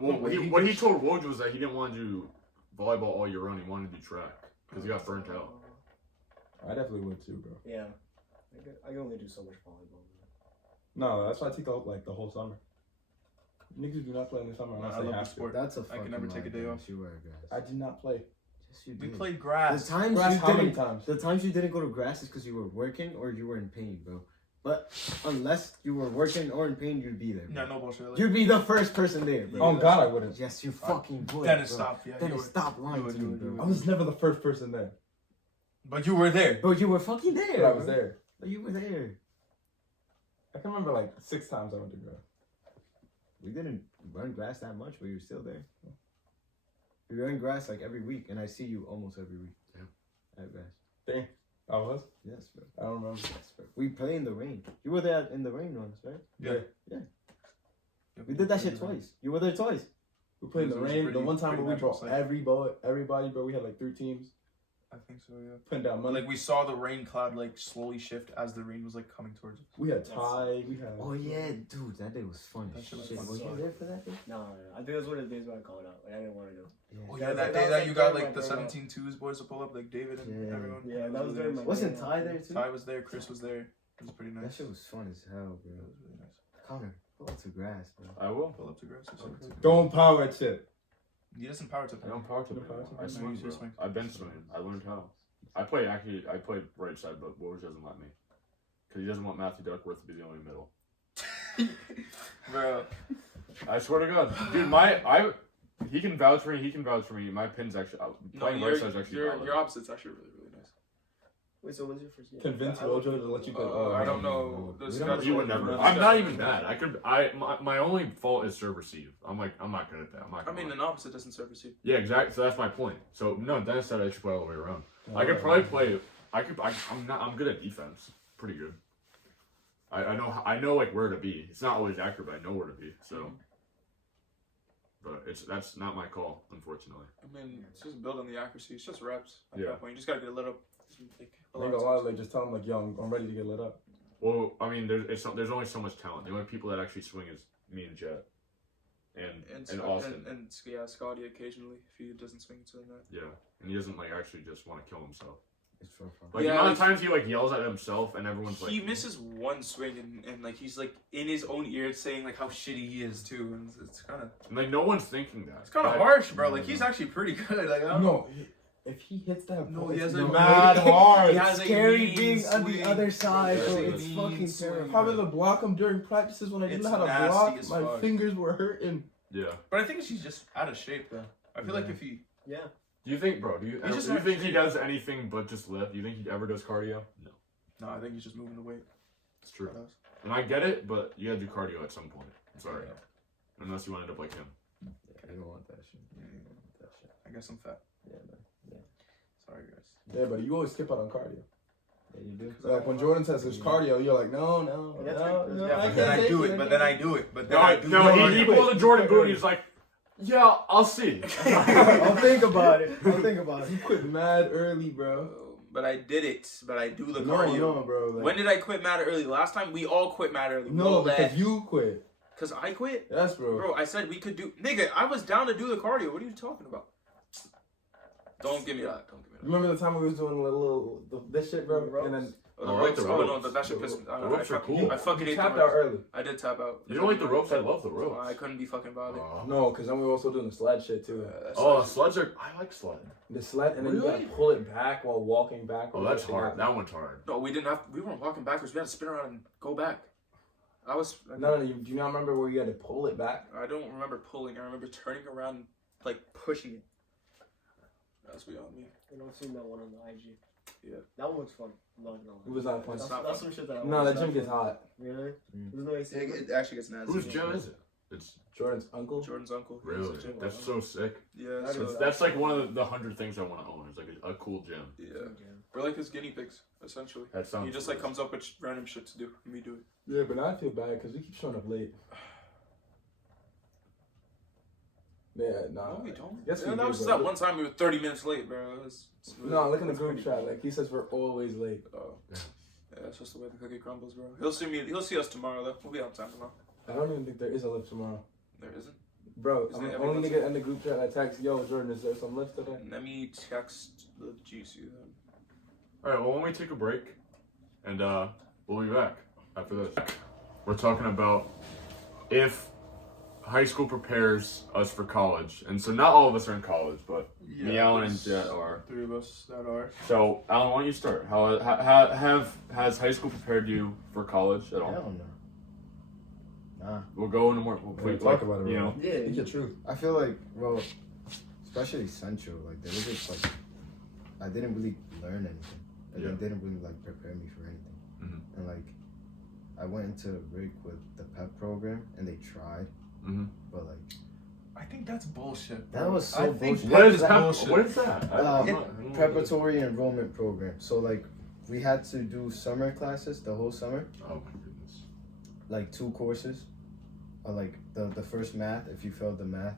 what he told Woj was that he didn't want to do volleyball all year round. He wanted to do track because he got burnt out. I definitely would too, bro. Yeah. I can only do so much volleyball. No, that's why I take the whole summer. Niggas do not play in the summer unless I they love have the to. sport. That's a I fucking can never take a day lie, off. guys. You were, guys. I did not play. Yes, you We did. played grass. The times Grass you how many didn't, times? the times you didn't go to grass is because you were working or you were in pain, bro. But unless you were working or in pain, you'd be there. Bro. Yeah, no bullshit. Like, You'd be the first person there, bro. Oh God, I wouldn't. Yes, you fucking would. Dennis, bro. stop. Yeah, Dennis, stop lying to me, bro. I was never the first person there, But you were there. Bro, you were fucking there. but I was bro. there. But you were there. I can remember like 6 times I went to grass. We didn't run grass that much, but you're still there. We run grass like every week, and I see you almost every week. Yeah. At grass. Dang, I was. Yes, bro. I don't remember. Yes, bro. We play in the rain. You were there in the rain once, right? Yeah. We did that shit twice. You were there twice. We played in the It was rain. pretty- The one time pretty where we magical brought sight. everybody, bro. We had like 3 teams I think so, yeah. putting down But money. like we saw the rain cloud like slowly shift as the rain was like coming towards us. We had Ty. We had. Oh yeah, dude, that day was fun. That as shit was shit. fun. Were you there for that day? No. I think it was one of the days where I called out. Like, I didn't want to go. Oh Yeah, yeah, that that day was, that like, you got during like my the burnout. 17-2s boys to pull up, like David and Yeah. everyone. Yeah, that was during my Wasn't burnout. Ty there too? Ty was there, Chris was there. It was pretty nice. That shit was fun as hell, bro. It was really nice. Connor, pull up to grass, bro. I will. Pull up to grass. Don't power tip. He doesn't power tip. I don't power to You don't power I tip? swing, No, you bro. swing. I've been swinging. I learned how. I played right side, but Woj doesn't let me. Because he doesn't want Matthew Duckworth to be the only middle. Bro. I swear to God. Dude, he can vouch for me. My pin's actually, playing right side's actually valid. your opposite's actually really, really nice. Wait, so when's your first game? Convince Rojo to let you play. I don't know. We The don't- schedule- You would never. I'm not even bad. My only fault is serve receive. I'm not good at that. I mean, an opposite doesn't serve receive. yeah, exactly. So that's my point. So no, Dennis said I should play all the way around. I could probably play. I'm good at defense. Pretty good. I know like where to be. It's not always accurate, but I know where to be. So, but that's not my call, unfortunately. I mean, it's just building the accuracy. It's just reps. At Yeah. that point, you just gotta get it lit up. I ain't gonna lie, like just tell him like, yo, I'm ready to get lit up. Well, I mean, there's only so much talent. The only people that actually swing is me and Jet, and Austin. And yeah, Scotty occasionally if he doesn't swing to the net. Yeah, and he doesn't like actually just want to kill himself. It's for fun. Like Yeah, the amount like, of times he like yells at himself, and everyone's like, He misses one swing and like he's like in his own ear saying like how shitty he is too, and it's kind of and, like no one's thinking that. it's kind of harsh, bro. Like he's actually pretty good. Like I don't know. No, if he hits that No, ball, he it's has a mad hard. He has a Scary mean being on swing. the other side, He has bro. a It's mean fucking swing. terrible. Having to block him during practices when I didn't It's know how to nasty block, as my fuck. fingers were hurting. Yeah. But I think she's just out of shape though. I feel like if he Yeah. Do you think, bro? Do you He's just think not he shit. does anything but just lift? Do you think he ever does cardio? No, I think he's just moving the weight. it's true. And I get it, but you gotta do cardio at some point. Sorry, Yeah. unless you want to end up like him. Yeah, you don't want that shit. Yeah, You don't want that shit. I guess I'm fat. Yeah, man. Sorry guys. Yeah, but you always skip out on cardio. Yeah, you do. So, like when Jordan says there's cardio, you're like, no, That's no, right. no. Yeah, I But then can't I take do it. it. But then I do it. But then No, I do no, it. he pulled a Jordan boot. He's like, yeah, I'll see. I'll think about it. I'll think about You it. quit mad early, bro. But I did it. But I do the No, cardio. no, bro. Like, When did I quit mad early? Last time we all quit mad early. no, We because left. you quit. Cause I quit. Yes, bro. Bro, I said we could do. Nigga, I was down to do the cardio. What are you talking about? Don't give me that. Don't give me that. Remember the time we was doing this shit, bro? Ropes. And then Oh, I like the Oh no, ropes. that shit pissed me. The ropes are cool. I fucking you hate the tapped out ropes. early. I did tap out. You don't like the ropes? I love the ropes. I couldn't be fucking bothered. No, because then we were also doing the sled shit too. Oh, sleds are. I like sled. The sled, and then you Really? gotta pull it back while walking back. Oh, that's hard. That one's hard. No, we didn't have. We weren't walking backwards. We had to spin around and go back. I was. No, do you not remember where you had to pull it back? I don't remember pulling. I remember turning around, and, like pushing it. That's beyond me. I don't see that one on the IG. Yeah. That one was fun. I'm not gonna lie. It was not fun. It's That's, not that's fun. some shit that I No, watched. that gym gets hot. Really? Mm. There's no AC. It actually gets nasty. Whose gym is it? It's Jordan's uncle. Jordan's uncle. really. It's a gym. That's so sick. Yeah. That So, is- That's like one of the 100 things I want to own. It's like a cool gym. yeah. We're like his guinea pigs, essentially. That sounds. He just like comes up with random shit to do, and we do it. Yeah, but now I feel bad because we keep showing up late. Yeah, nah. No, we don't. Yes, Yeah, we that do, was just bro. that one time we were 30 minutes late, bro. No, look in the group chat. Like he says, we're always late. Oh. Yeah, that's just the way the cookie crumbles, bro. He'll see me. He'll see us tomorrow, though. We'll be on time tomorrow. I don't even think there is a lift tomorrow, There isn't. bro. Isn't I'm it the every only Wednesday? nigga in the group chat that texts, "Yo, Jordan, is there some lift today?" Let me text the GC then. All right. Well, when we take a break, and we'll be back after this. We're talking about if high school prepares us for college, and so not all of us are in college, but me, Alan, and there's Jet are. 3 of us that are. So, Alan, why don't you start? Has high school prepared you for college at all? Hell no. Nah. We'll go into more. We'll talk about it, You know, Yeah. Speak your truth. I feel like, well, especially Central, like, there was just, like, I didn't really learn anything. And Yeah. they didn't really, like, prepare me for anything. Mhm. And, like, I went into RIG with the PEP program, and they tried. Mhm. But, like, I think that's bullshit. that bro. was so I think bullshit. what is that that? bullshit. What is that? I'm not- I don't know. Preparatory enrollment program. So, like, we had to do summer classes the whole summer, Oh my goodness. like 2 courses. Like, the first math, if you failed the math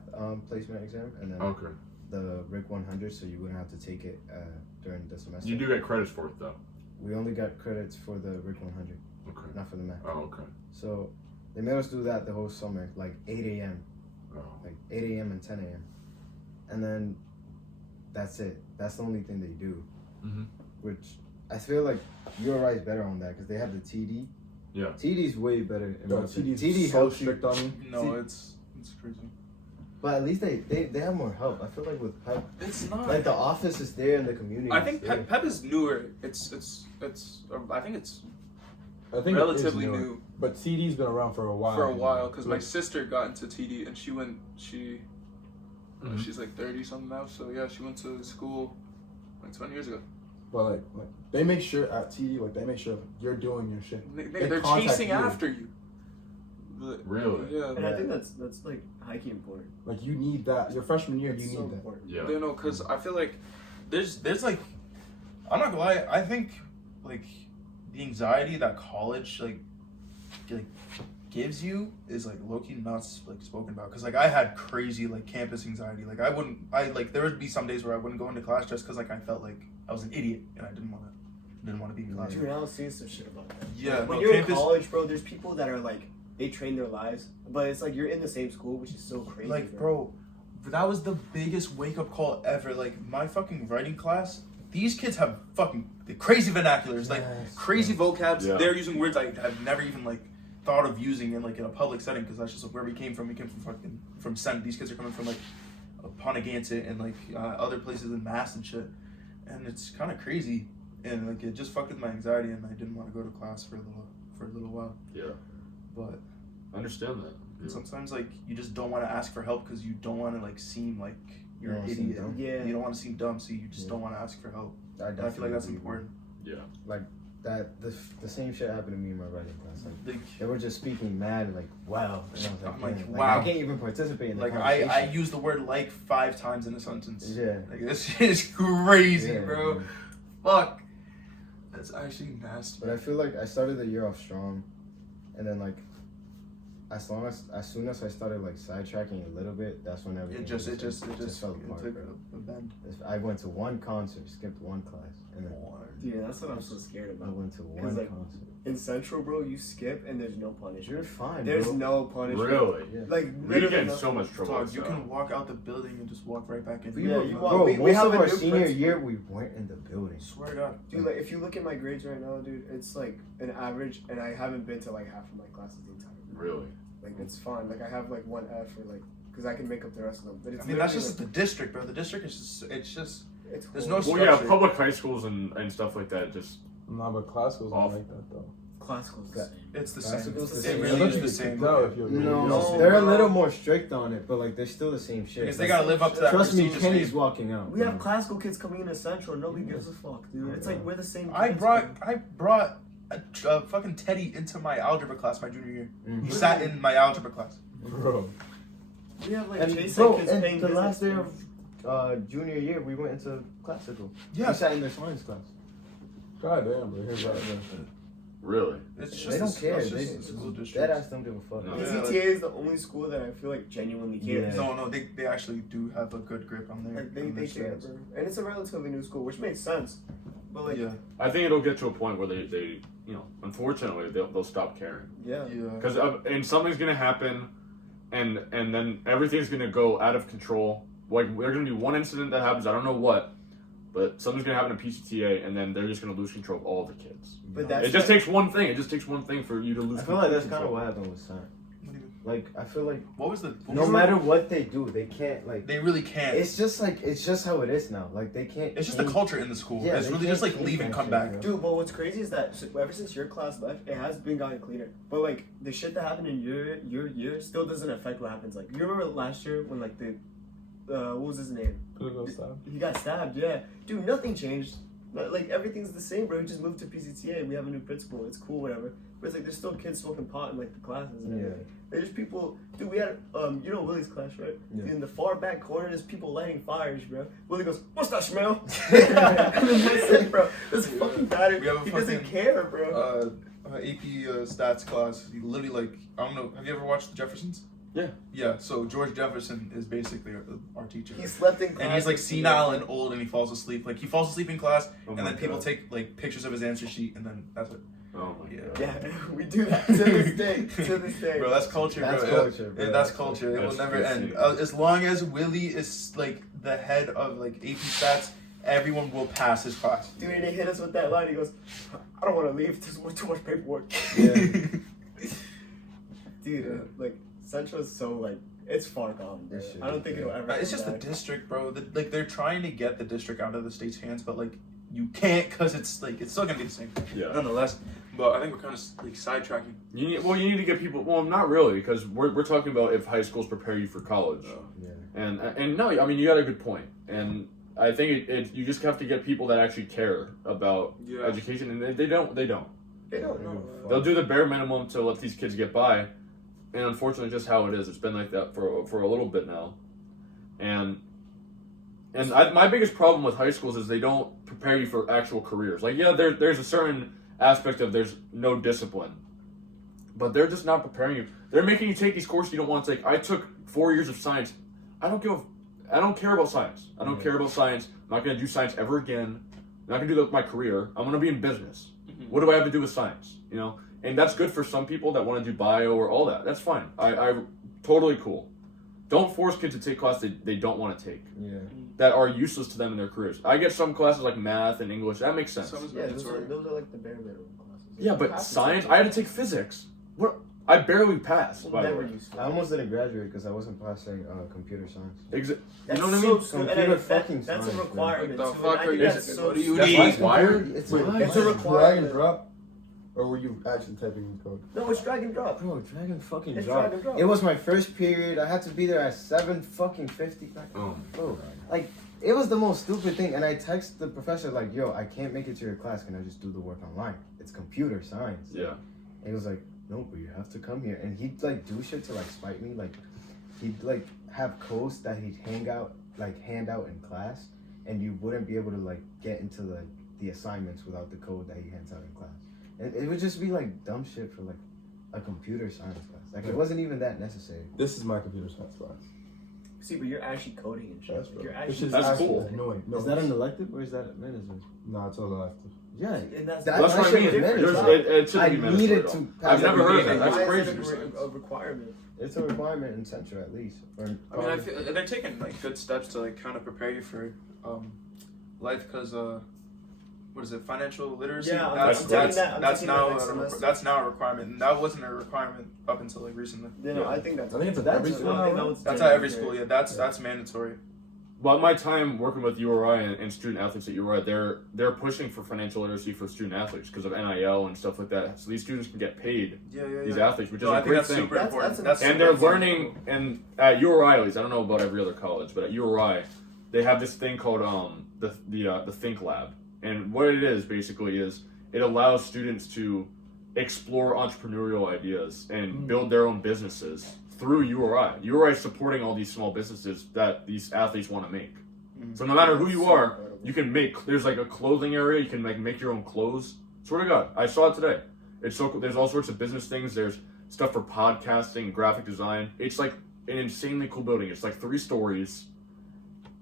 placement exam, and then Okay. the RIG 100, so you wouldn't have to take it during the semester. You do get credits for it though. We only got credits for the RIG 100, Okay. not for the math. Oh, okay. So they made us do that the whole summer, like 8 a.m., Oh. like 8 a.m. and 10 a.m. And then that's it. That's the only thing they do. Mhm. Which I feel like URI is better on that because they have the TD. Yeah. TD's way better. In my Yo, opinion. TD's so helps you, strict on me. No, See- it's crazy. but at least they have more help. I feel like with PEP, It's not. like the office is there and the community. I is think there. Pep is newer. It's. I think it's I think relatively it is new But TD's been around for a while. for a while because my Like, sister got into TD and Mhm. she's like 30 something now. So yeah, she went to school like 20 years ago. But like they make sure at TD, like they make sure you're doing your shit. They're contact chasing you. after you. But, Really? Yeah. And I think that's like highly important. Like you need that. Your freshman year, It's you so need that. important. Yeah. You know, because I feel like there's like, I'm not gonna lie, I think like the anxiety that college like gives you is like low-key not like spoken about. Because like I had crazy like campus anxiety. Like there would be some days where I wouldn't go into class just because like I felt like I was an idiot and I didn't want to be in class. Dude, I was seeing some shit about that. Yeah, When no, you're campus- in college, bro, there's people that are like, they train their lives, but it's like you're in the same school, which is so crazy. Like, bro, that was the biggest wake-up call ever. Like, my fucking writing class, these kids have fucking crazy vernaculars, like, Yes. crazy vocabs. Yeah. They're using words I have never even, like, thought of using in, like, in a public setting, because that's just like, where we came from. We came from Cent. These kids are coming from, like, Ponegant and, like, other places in Mass and shit. And it's kind of crazy. And, like, it just fucked with my anxiety, and I didn't want to go to class for a little while. Yeah. But I understand that. Yeah. sometimes, like, you just don't want to ask for help because you don't want to, like, seem like you're You an don't wanna seem idiot. dumb. Yeah. You don't want to seem dumb, so you just Yeah. don't want to ask for help. I And I feel like that's definitely important. Yeah. Like that, the same shit happened to me in my writing class. Like Like, they were just speaking mad, like wow. And I was like, I'm like, damn, wow. I can't even participate in the like conversation. I use the word like 5 times in a sentence. Yeah. Like, this shit is crazy, Yeah, bro. man. Fuck. That's actually nasty. But I feel like I started the year off strong, and then like as soon as I started like sidetracking a little bit, that's when everything It just fell took apart, bro. a bend. I went to one concert, skipped one class, and then Dude, that's what I'm so scared I about. went to one like, concert. In Central, bro, you skip and there's no You're punishment. fine, There's bro. no punishment. Really? Yeah. Like, We literally get in nothing. so much trouble. Dog, with you that. can walk out the building and just walk right back in. We Yeah, were, you bro, walk- we most have of a our new senior principal. year, we weren't in the building. Swear to God. Dude, like, if you look at my grades right now, dude, it's like an average, and I haven't been to like half of my classes the entire year. Really? Like, it's fine. Like, I have like one F or like, because I can make up the rest of them. But it's I mean, that's literally, just the district, bro. The district is just, it's just, it's there's no horrible. Well, yeah, structure. public high schools and stuff like that just. Nah, but classical's not Awful. like that though. Classical's the That- same. it's the That's same. supposed to It say- really Look, is you the can same. tell if you're No, No, they're a bro. little more strict on it, but like they're still the same shit. Because they Like, gotta live up to that trust me, prestigious Kenny's name. walking out. We you have know? classical kids coming into Central, and nobody gives a fuck, dude. It's like we're the same. I kids, brought bro. a fucking Teddy into my algebra class my junior year. Mhm. He sat in my algebra class. Bro. We have like And Chase bro, kids and paying the business, last day bro. of junior year, we went into classical. Yeah. We sat in their science class. God damn, bro. Here's that. Really? It's just They don't care. It's They just a school dead district. ass don't give a fuck. No. The Yeah, ZTA is the only school that I feel like genuinely cares. Yeah. No, they actually do have a good grip on their. Like they on their care, students. bro. And it's a relatively new school, which makes sense. But like, Yeah, I think it'll get to a point where they unfortunately, they'll stop caring. yeah. yeah. Because and something's gonna happen, and then everything's gonna go out of control. Like there's gonna be one incident that happens. I don't know what, but something's gonna happen in PCTA, and then they're just gonna lose control of all the kids. But that's It just takes one thing. It just takes one thing for you to lose. I feel like that's control. kind of what happened with Sam. Like I feel like What was the? no matter what they do, they can't like. They really can't. It's just how it is now. Like they can't. It's just the culture in the school. Yeah, It's they really can't just like change leave and that come shit, back. bro. Dude, but what's crazy is that ever since your class left, it has been gotten cleaner. But like the shit that happened in your year still doesn't affect what happens. Like you remember last year when like the what was his name? He got stabbed. Yeah, dude, nothing changed. Like everything's the same, bro. He just moved to PCTA. We have a new principal. It's cool, whatever. But it's like there's still kids smoking pot in like the classes and everything. There's people, dude. We had you know Willie's class, right? Yeah. Dude, in the far back corner, there's people lighting fires, bro. Willie goes, "What's that smell?" And then that's it, bro. This fucking pattern. We have a He doesn't fucking, care, bro. AP stats class. He literally like I don't know. Have you ever watched The Jeffersons? Yeah. Yeah. So George Jefferson is basically our teacher. He slept in class. And he's like senile and old, and he falls asleep. Like he falls asleep in class, Oh and my then people God. take like pictures of his answer sheet, and then that's it. Oh my Yeah. God. Yeah, we do that to this day. To this day. Bro, that's culture, That's bro. culture, bro. That's culture. It will That's never end. insane. As long as Willie is like the head of like AP stats, everyone will pass his class. Dude, and he hit us with that line. He goes, "I don't want to leave. There's too much paperwork." Dude, like Central is so like it's far gone. Bro. This shit I don't is think bad. it'll ever. It's come just the back. district, bro. Like they're trying to get the district out of the state's hands, but like you can't because it's like it's still gonna be the same. Yeah. Nonetheless, but I think we're kind of like sidetracking. You need to get people. Well, not really, because we're talking about if high schools prepare you for college. Yeah. And no, I mean you got a good point, and I think you just have to get people that actually care about education, and they don't. They don't know. They'll do the bare minimum to let these kids get by, and unfortunately, just how it is. It's been like that for a little bit now, and my biggest problem with high schools is they don't prepare you for actual careers. Like there's a certain aspect of there's no discipline, but they're just not preparing you. They're making you take these courses you don't want to take. I took 4 years of science. I don't care about science. I don't care about science. I'm not gonna do science ever again. I'm not gonna do that with my career. I'm gonna be in business. What do I have to do with science? You know, and that's good for some people that want to do bio or all that. That's fine. I totally cool. Don't force kids to take classes they don't want to take. Yeah. That are useless to them in their careers. I get some classes like math and English. That makes sense. Yeah, those are like the bare minimum classes. Yeah, but science. I had to take physics. What? I barely passed. By the Never way. used to. I almost didn't graduate because I wasn't passing computer science. You That's know what I so mean? stupid. Computer And fucking that's a science, bro. requirement. What the too, fuck and I are think you- that's so what do you stupid. need? That's why it's wired? It's It's a wired. requirement. Drag and drop? Or were you actually typing in code? No, it's drag and drop. Bro, drag and fucking It's drop. drag and drop. It was my first period. I had to be there at 7:50. Oh, Bro, like it was the most stupid thing. And I text the professor like, "Yo, I can't make it to your class. Can I just do the work online? It's computer science." yeah. And he was like, "No, but you have to come here." And he'd like do shit to like spite me. Like he'd like have codes that he'd hand out in class, and you wouldn't be able to like get into the assignments without the code that he hands out in class. And it would just be like dumb shit for like a computer science class. Like it wasn't even that necessary. This is my computer science class. See, but you're actually coding and shit. That's Like, right. you're This actually. is That's actually cool. annoying. No, Is that an elective or is that management? No, it's all elective. Yeah. And that's That- That's that what I shit mean. was There's- mandatory. It shouldn't I be mandatory needed at all. to. I've never heard of that. Why That's is crazy. it a requirement? It's a requirement in Central at least. Or, I mean, I feel they're taking like good steps to like kind of prepare you for life because what is it, financial literacy? Yeah, I'm taking that's that- I'm that's taking now that next semester. that's now a requirement, and that wasn't a requirement up until like recently. You know, I think that's. I think it's at That's every what school. I think was That's at every generally school. Yeah, that's mandatory. Well, my time working with URI and student athletes at URI, they're pushing for financial literacy for student athletes because of NIL and stuff like that. So these students can get paid, Yeah. these athletes, which is No, I a think great that's thing. super That's- important. that's That's And they're super learning, and at URI at least, I don't know about every other college, but at URI, they have this thing called the Think Lab. And what it is basically is it allows students to explore entrepreneurial ideas and build their own businesses through URI. URI is supporting all these small businesses that these athletes want to make. So no matter who you are, you can make. There's like a clothing area. You can make your own clothes. Swear to God, I saw it today. It's so cool. There's all sorts of business things. There's stuff for podcasting, graphic design. It's like an insanely cool building. It's like 3 stories.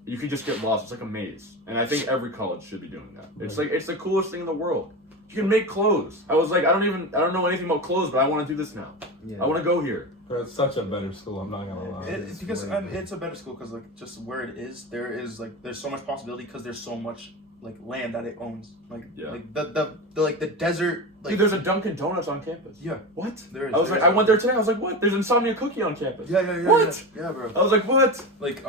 You could just get lost. It's like a maze. And I think every college should be doing that. It's like it's the coolest thing in the world. You can make clothes. I was like, I don't know anything about clothes, but I want to do this now. Yeah. I want to go here. But it's such a better school. I'm not gonna lie. It's because it's a better school because like just where it is, there's so much possibility because there's so much like land that it owns. Like Yeah. like the desert. Like Dude, there's a Dunkin' Donuts on campus. yeah. What? There is. I was like, I went there today. I was like, what? There's Insomnia Cookie on campus. Yeah. What? Yeah, bro. I was like, what? Like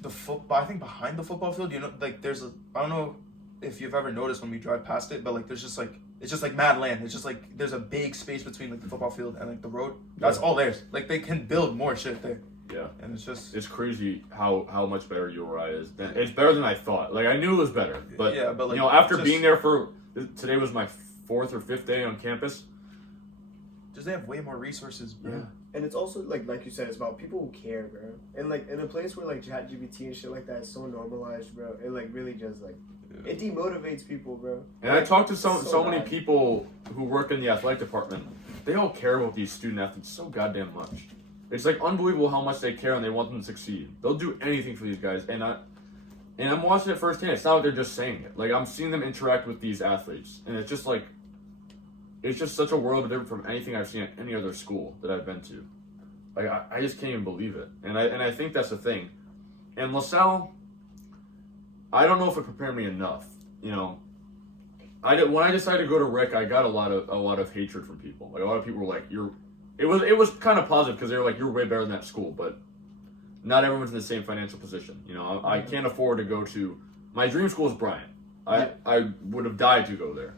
the football. I think behind the football field, you know, like there's a. I don't know if you've ever noticed when we drive past it, but like there's just like it's just like mad land. It's just like there's a big space between like the football field and like the road. That's all theirs. Like they can build more shit there. Yeah. And it's just It's crazy how much better URI is. It's better than I thought. Like I knew it was better, but yeah, but like you know, after just- being there for today was my 4th or 5th day on campus. just they have way more resources, bro. Yeah. And it's also like you said, it's about people who care, bro. And like in a place where like ChatGPT and shit like that is so normalized, bro. It like really just like it demotivates people, bro. And I talked to so So many bad. people who work in the athletic department. They all care about these student athletes so goddamn much. It's like unbelievable how much they care and they want them to succeed. They'll do anything for these guys, and I'm watching it firsthand. It's not like they're just saying it. Like I'm seeing them interact with these athletes, and it's just like it's just such a world of different from anything I've seen at any other school that I've been to. Like I just can't even believe it, and I think that's the thing. And LaSalle, I don't know if it prepared me enough. You know, when I decided to go to Rick, I got a lot of hatred from people. Like a lot of people were like, It was kind of positive because they were like, you're way better than that school, but not everyone's in the same financial position. You know, I can't afford to go to my dream school is Bryant. I would have died to go there.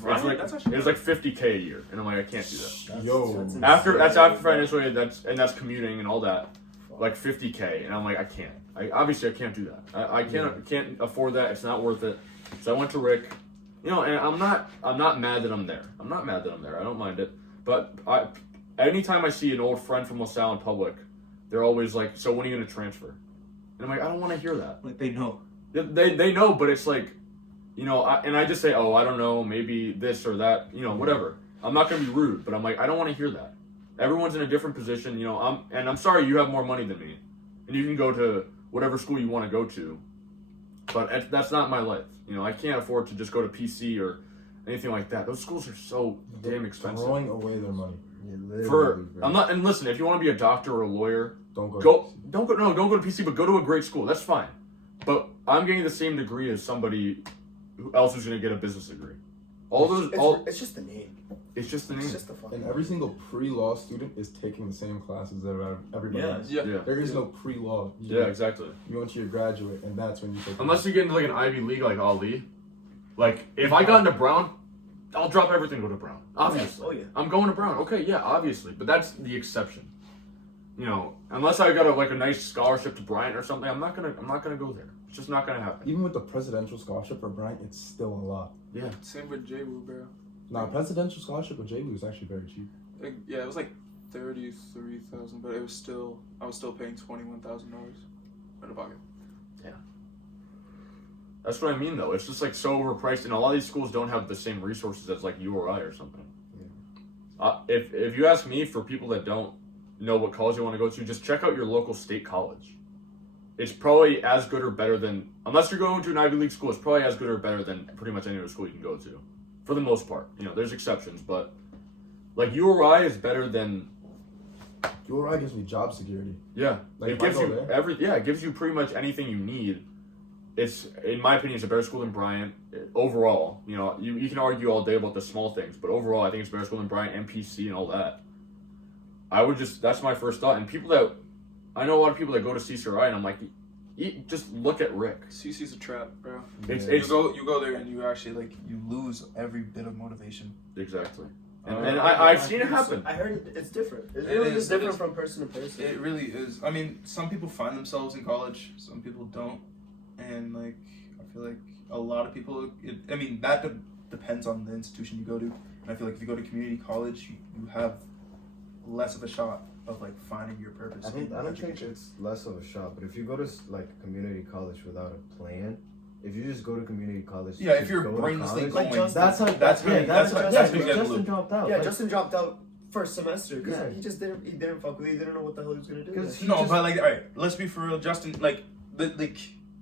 Right? It's like, That's actually it was like $50K a year, and I'm like, I can't do that. Yo. After financial aid, that's commuting and all that, like $50K, and I'm like, I can't. Obviously I can't do that. I can't afford that. It's not worth it. So I went to Rick. You know, and I'm not mad that I'm there. I'm not mad that I'm there. I don't mind it. But anytime I see an old friend from LaSalle in public, they're always like, so when are you going to transfer? And I'm like, I don't want to hear that. like they know. They know, but it's like, you know, and I just say, oh, I don't know, maybe this or that, you know, whatever. I'm not going to be rude, but I'm like, I don't want to hear that. Everyone's in a different position, you know, I'm sorry you have more money than me. And you can go to whatever school you want to go to, but that's not my life. You know, I can't afford to just go to PC or anything like that. Those schools are so damn expensive. Throwing away their money. Yeah, literally, bro. I'm not, and listen, if you want to be a doctor or a lawyer, Don't go. don't go to PC, but go to a great school. That's fine. But I'm getting the same degree as somebody else who's going to get a business degree. It's just the name. It's just the name. It's just the fucking. And every single pre-law student is taking the same classes that everybody Yeah. else. Yeah. There is no pre-law. Yeah, exactly. You went to your graduate, and that's when you take. Unless you get into like an Ivy League like Ali. Like, if I got into Brown, I'll drop everything and go to Brown. Obviously. Oh yeah. I'm going to Brown. Okay, yeah, obviously. But that's the exception. You know, unless I got a nice scholarship to Bryant or something, I'm not gonna go there. It's just not gonna happen. Even with the presidential scholarship for Bryant, it's still a lot. Yeah. Same with J-Woo, bro. Now, presidential scholarship with JV was actually very cheap. Yeah, it was like 33,000, but I was still paying $21,000 out of pocket. That's what I mean, though. It's just like so overpriced, and a lot of these schools don't have the same resources as like URI or something. Yeah. If you ask me, for people that don't know what college you want to go to, just check out your local state college. It's probably as good or better than, unless you're going to an Ivy League school, it's probably as good or better than pretty much any other school you can go to, for the most part. You know, there's exceptions, but like URI is better than. URI gives me job security. Yeah, Like, it if I gives go you there? it gives you pretty much anything you need. It's, in my opinion, it's a better school than Bryant. Overall, you know, you can argue all day about the small things, but overall, I think it's a better school than Bryant, MPC, and all that. That's my first thought. And I know a lot of people that go to CCRI, and I'm like, just look at Rick. CC's a trap, bro. It's You go there and you actually you lose every bit of motivation. Exactly. And I've seen it happen. I heard it's different. It's It really is, just it different is. from person to person. It really is. I mean, some people find themselves in college, some people don't, and like I feel like a lot of people. That depends on the institution you go to, and I feel like if you go to community college, you have less of a shot of like finding your purpose. I don't think Education. it's less of a shot, but if you go to like community college without a plan, if you just go to community college, Yeah, if just you're go to brainlessly college, Like going, Justin. that's how That's yeah, when- that's that's how when Justin, you get Justin looped. dropped out. Yeah, like, Justin dropped out first semester because Yeah. he didn't fuck with it. He didn't know what the hell he was gonna do. Because Yeah. No, just- but like, all right, let's be for real. Justin,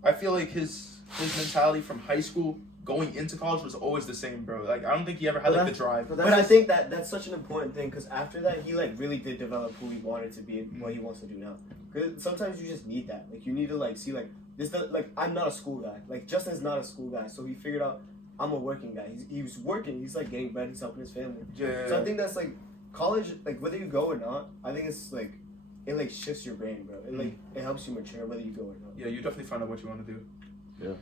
I feel like his mentality from high school going into college was always the same, bro. Like, I don't think he ever had But like the drive. But I think that's such an important thing because after that he like really did develop who he wanted to be and what he wants to do now. Because sometimes you just need that. Like you need to like see like I'm not a school guy. Like Justin's not a school guy, so he figured out I'm a working guy. He was working. He's like getting bread. He's helping his family. Yeah. So I think that's like college. Like whether you go or not, I think it's like it like shifts your brain, bro. It like it helps you mature whether you go or not. Yeah, you definitely find out what you want to do. Yeah.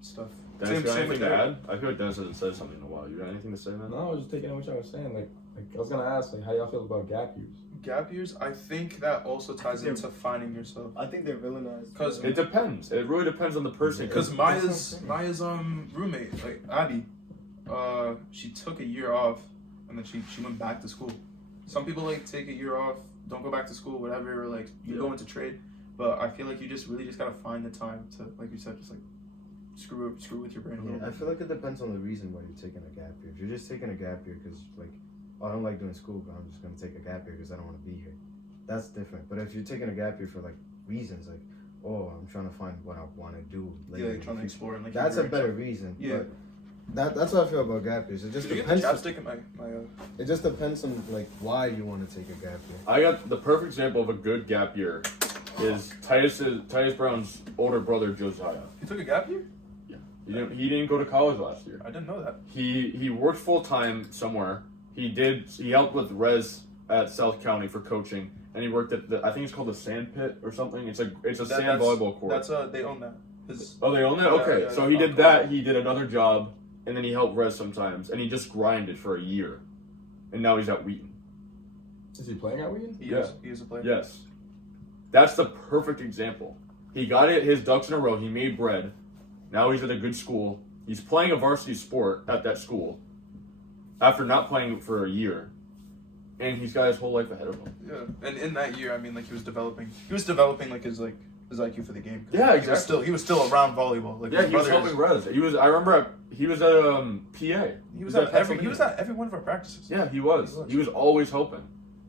Stuff. Dennis, got same anything with to that. add? I feel like Dennis hasn't said something in a while. You got anything to say, man? No, I was just taking in what y'all was saying. Like I was gonna ask, like, how y'all feel about gap years? Gap years, I think that also ties into finding yourself. I think they're villainized. 'Cause It depends. It really depends on the person. Because Maya's roommate, like Abby, she took a year off and then she went back to school. Some people like take a year off, don't go back to school, whatever, or like you go into trade. But I feel like you just really just gotta find the time to, like you said, just like screw with your brain a little I bit. feel like it depends on the reason why you're taking a gap year. If you're just taking a gap year because like, oh, I don't like doing school, but I'm just gonna take a gap year because I don't want to be here. That's different. But if you're taking a gap year for like reasons, like, oh, I'm trying to find what I want to do later, Yeah, like trying to explore and like. that's a your better reason. Yeah. But that's how I feel about gap years. It just Did you get the depends. chapstick in my It just depends on like why you want to take a gap year. I got the perfect example of a good gap year is Titus Brown's older brother Josiah. You took a gap year? He didn't go to college last year. I didn't know that. He worked full time somewhere. He helped with Rez at South County for coaching, and he worked at I think it's called the Sand Pit or something. It's a sand volleyball court. That's they own that. Oh, they own that? Okay, so he did that. He did another job, and then he helped Rez sometimes, and he just grinded for a year, and now he's at Wheaton. Is he playing at Wheaton? He is a player. Yes, that's the perfect example. He got his ducks in a row. He made bread. Now he's at a good school. He's playing a varsity sport at that school after not playing for a year, and he's got his whole life ahead of him. Yeah, and in that year, I mean, like he was developing like his IQ for the game. Yeah, exactly. He was still around volleyball. Like Yeah, he was helping Rez. I remember he was at PA. He was at every one of our practices. Yeah, he was. He was always helping.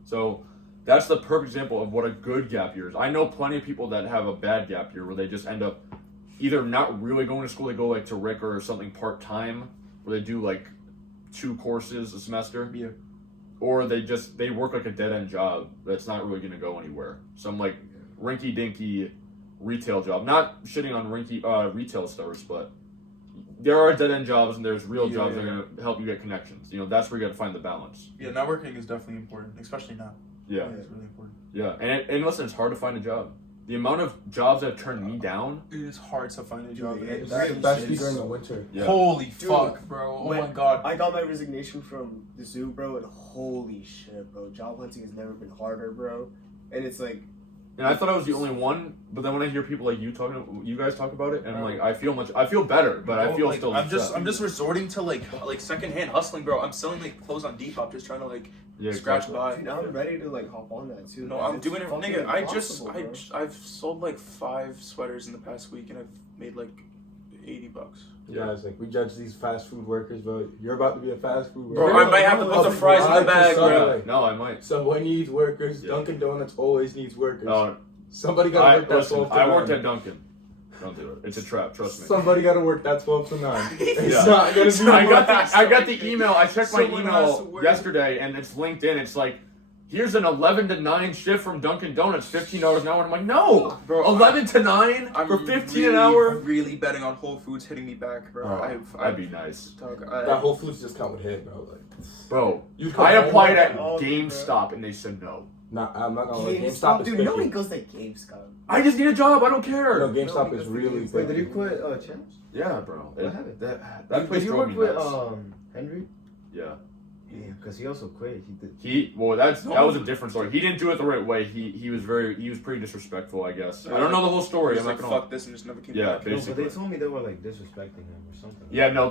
So that's the perfect example of what a good gap year is. I know plenty of people that have a bad gap year where they just end up either not really going to school, they go like to Rick or something part-time where they do like 2 courses a semester. Yeah. Or they work like a dead-end job that's not really going to go anywhere. Some like rinky-dinky retail job. Not shitting on retail stores, but there are dead-end jobs and there's real jobs that are going to help you get connections. That's where you got to find the balance. Yeah, networking is definitely important, especially now. Yeah. It's really important. Yeah, and listen, it's hard to find a job. The amount of jobs that have turned me down. It is hard to find a job. Yeah, Especially during the winter. Yeah. Holy Dude, fuck, bro. Oh when my god. I got my resignation from the zoo, bro, and holy shit, bro. Job hunting has never been harder, bro. And it's like, And I thought I was the only one, but then when I hear people like you guys talk about it, and I'm like, I feel better, but I feel like, still. I'm just resorting to like secondhand hustling, bro. I'm selling like clothes on Depop, just trying to like scratch by. dude, I'm ready to like hop on that too. No, because I'm it's doing it, fucking nigga. impossible, bro. I've sold like 5 sweaters in the past week, and I've made like $80. Yeah, it's like we judge these fast food workers, but you're about to be a fast food Bro, worker. I might have to put the fries in the bag, bro. No, I might. Subway needs workers. Yeah. Dunkin' Donuts always needs workers. No, Somebody got to work that listen, 12 to I 9. worked at Dunkin'. Don't do it. It's a trap. Trust me. Somebody got to work that 12 to 9. It's Yeah. not gonna be. I got the email. I checked my Someone has to email work. yesterday, and it's LinkedIn. It's like, here's an 11 to 9 shift from Dunkin' Donuts, $15 an hour. And I'm like, no, Bro, 11 to 9 I'm for 15 really, an hour. really betting on Whole Foods hitting me back, bro. Oh, that'd be nice, That Whole Foods discount would hit, bro. Like, bro. you come I home applied with- at Oh, GameStop, and they said no. Nah, I'm not gonna lie. GameStop, GameStop dude, is nobody picky. goes to GameStop. I just need a job. I don't care. No, GameStop Nobody is goes to really GameStop. Wait, did you picky. quit Champs? Yeah, bro. What happened? That place Did you drove work me with nuts. Henry? Yeah. Yeah, because he also quit. He did. That was a different story. He didn't do it the right way. He was pretty disrespectful, I guess. I don't know the whole story. I'm He's not like, gonna. fuck this and just never came Yeah, back. No, but basically. they told me they were like disrespecting him or something. Yeah, no,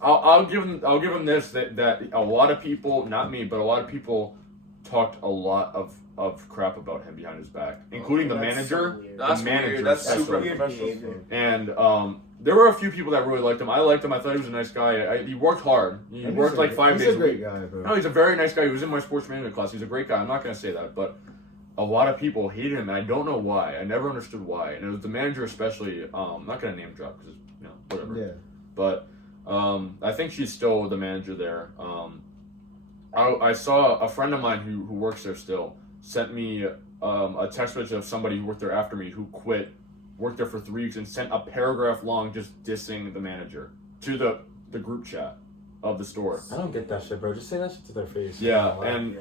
I'll give him this that a lot of people, not me, but a lot of people talked a lot of crap about him behind his back, including the That's manager. so weird. That's the manager weird. That's especially. super Weird professional. behavior. And there were a few people that really liked him. I liked him. I thought he was a nice guy. He worked hard. He And worked like 5 days He's a a great week. guy, bro. No, he's a very nice guy. He was in my sports management class. He's a great guy. I'm not gonna say that, but a lot of people hated him, and I don't know why. I never understood why. And it was the manager especially. I'm not gonna name drop because whatever. Yeah. But I think she's still the manager there. I saw a friend of mine who works there still sent me a text message of somebody who worked there after me who quit worked there for 3 weeks and sent a paragraph long just dissing the manager to the group chat of the store. I don't get that shit, bro. Just say that shit to their face. Yeah, and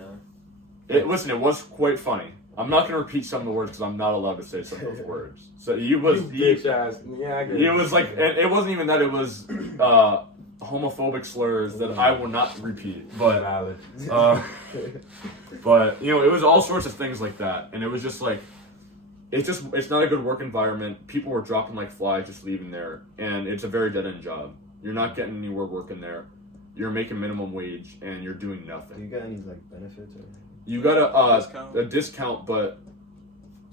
it was quite funny. I'm not gonna repeat some of the words because I'm not allowed to say some of those words. So he was bitch ass. Yeah, I get It was like it wasn't even that. It was homophobic slurs that I will not repeat. But valid. but it was all sorts of things like that, and it was just like it's not a good work environment. People were dropping like flies, just leaving there, and it's a very dead end job. You're not getting anywhere working there. You're making minimum wage, and you're doing Do nothing. you got any like benefits or? You got Discount? a discount, but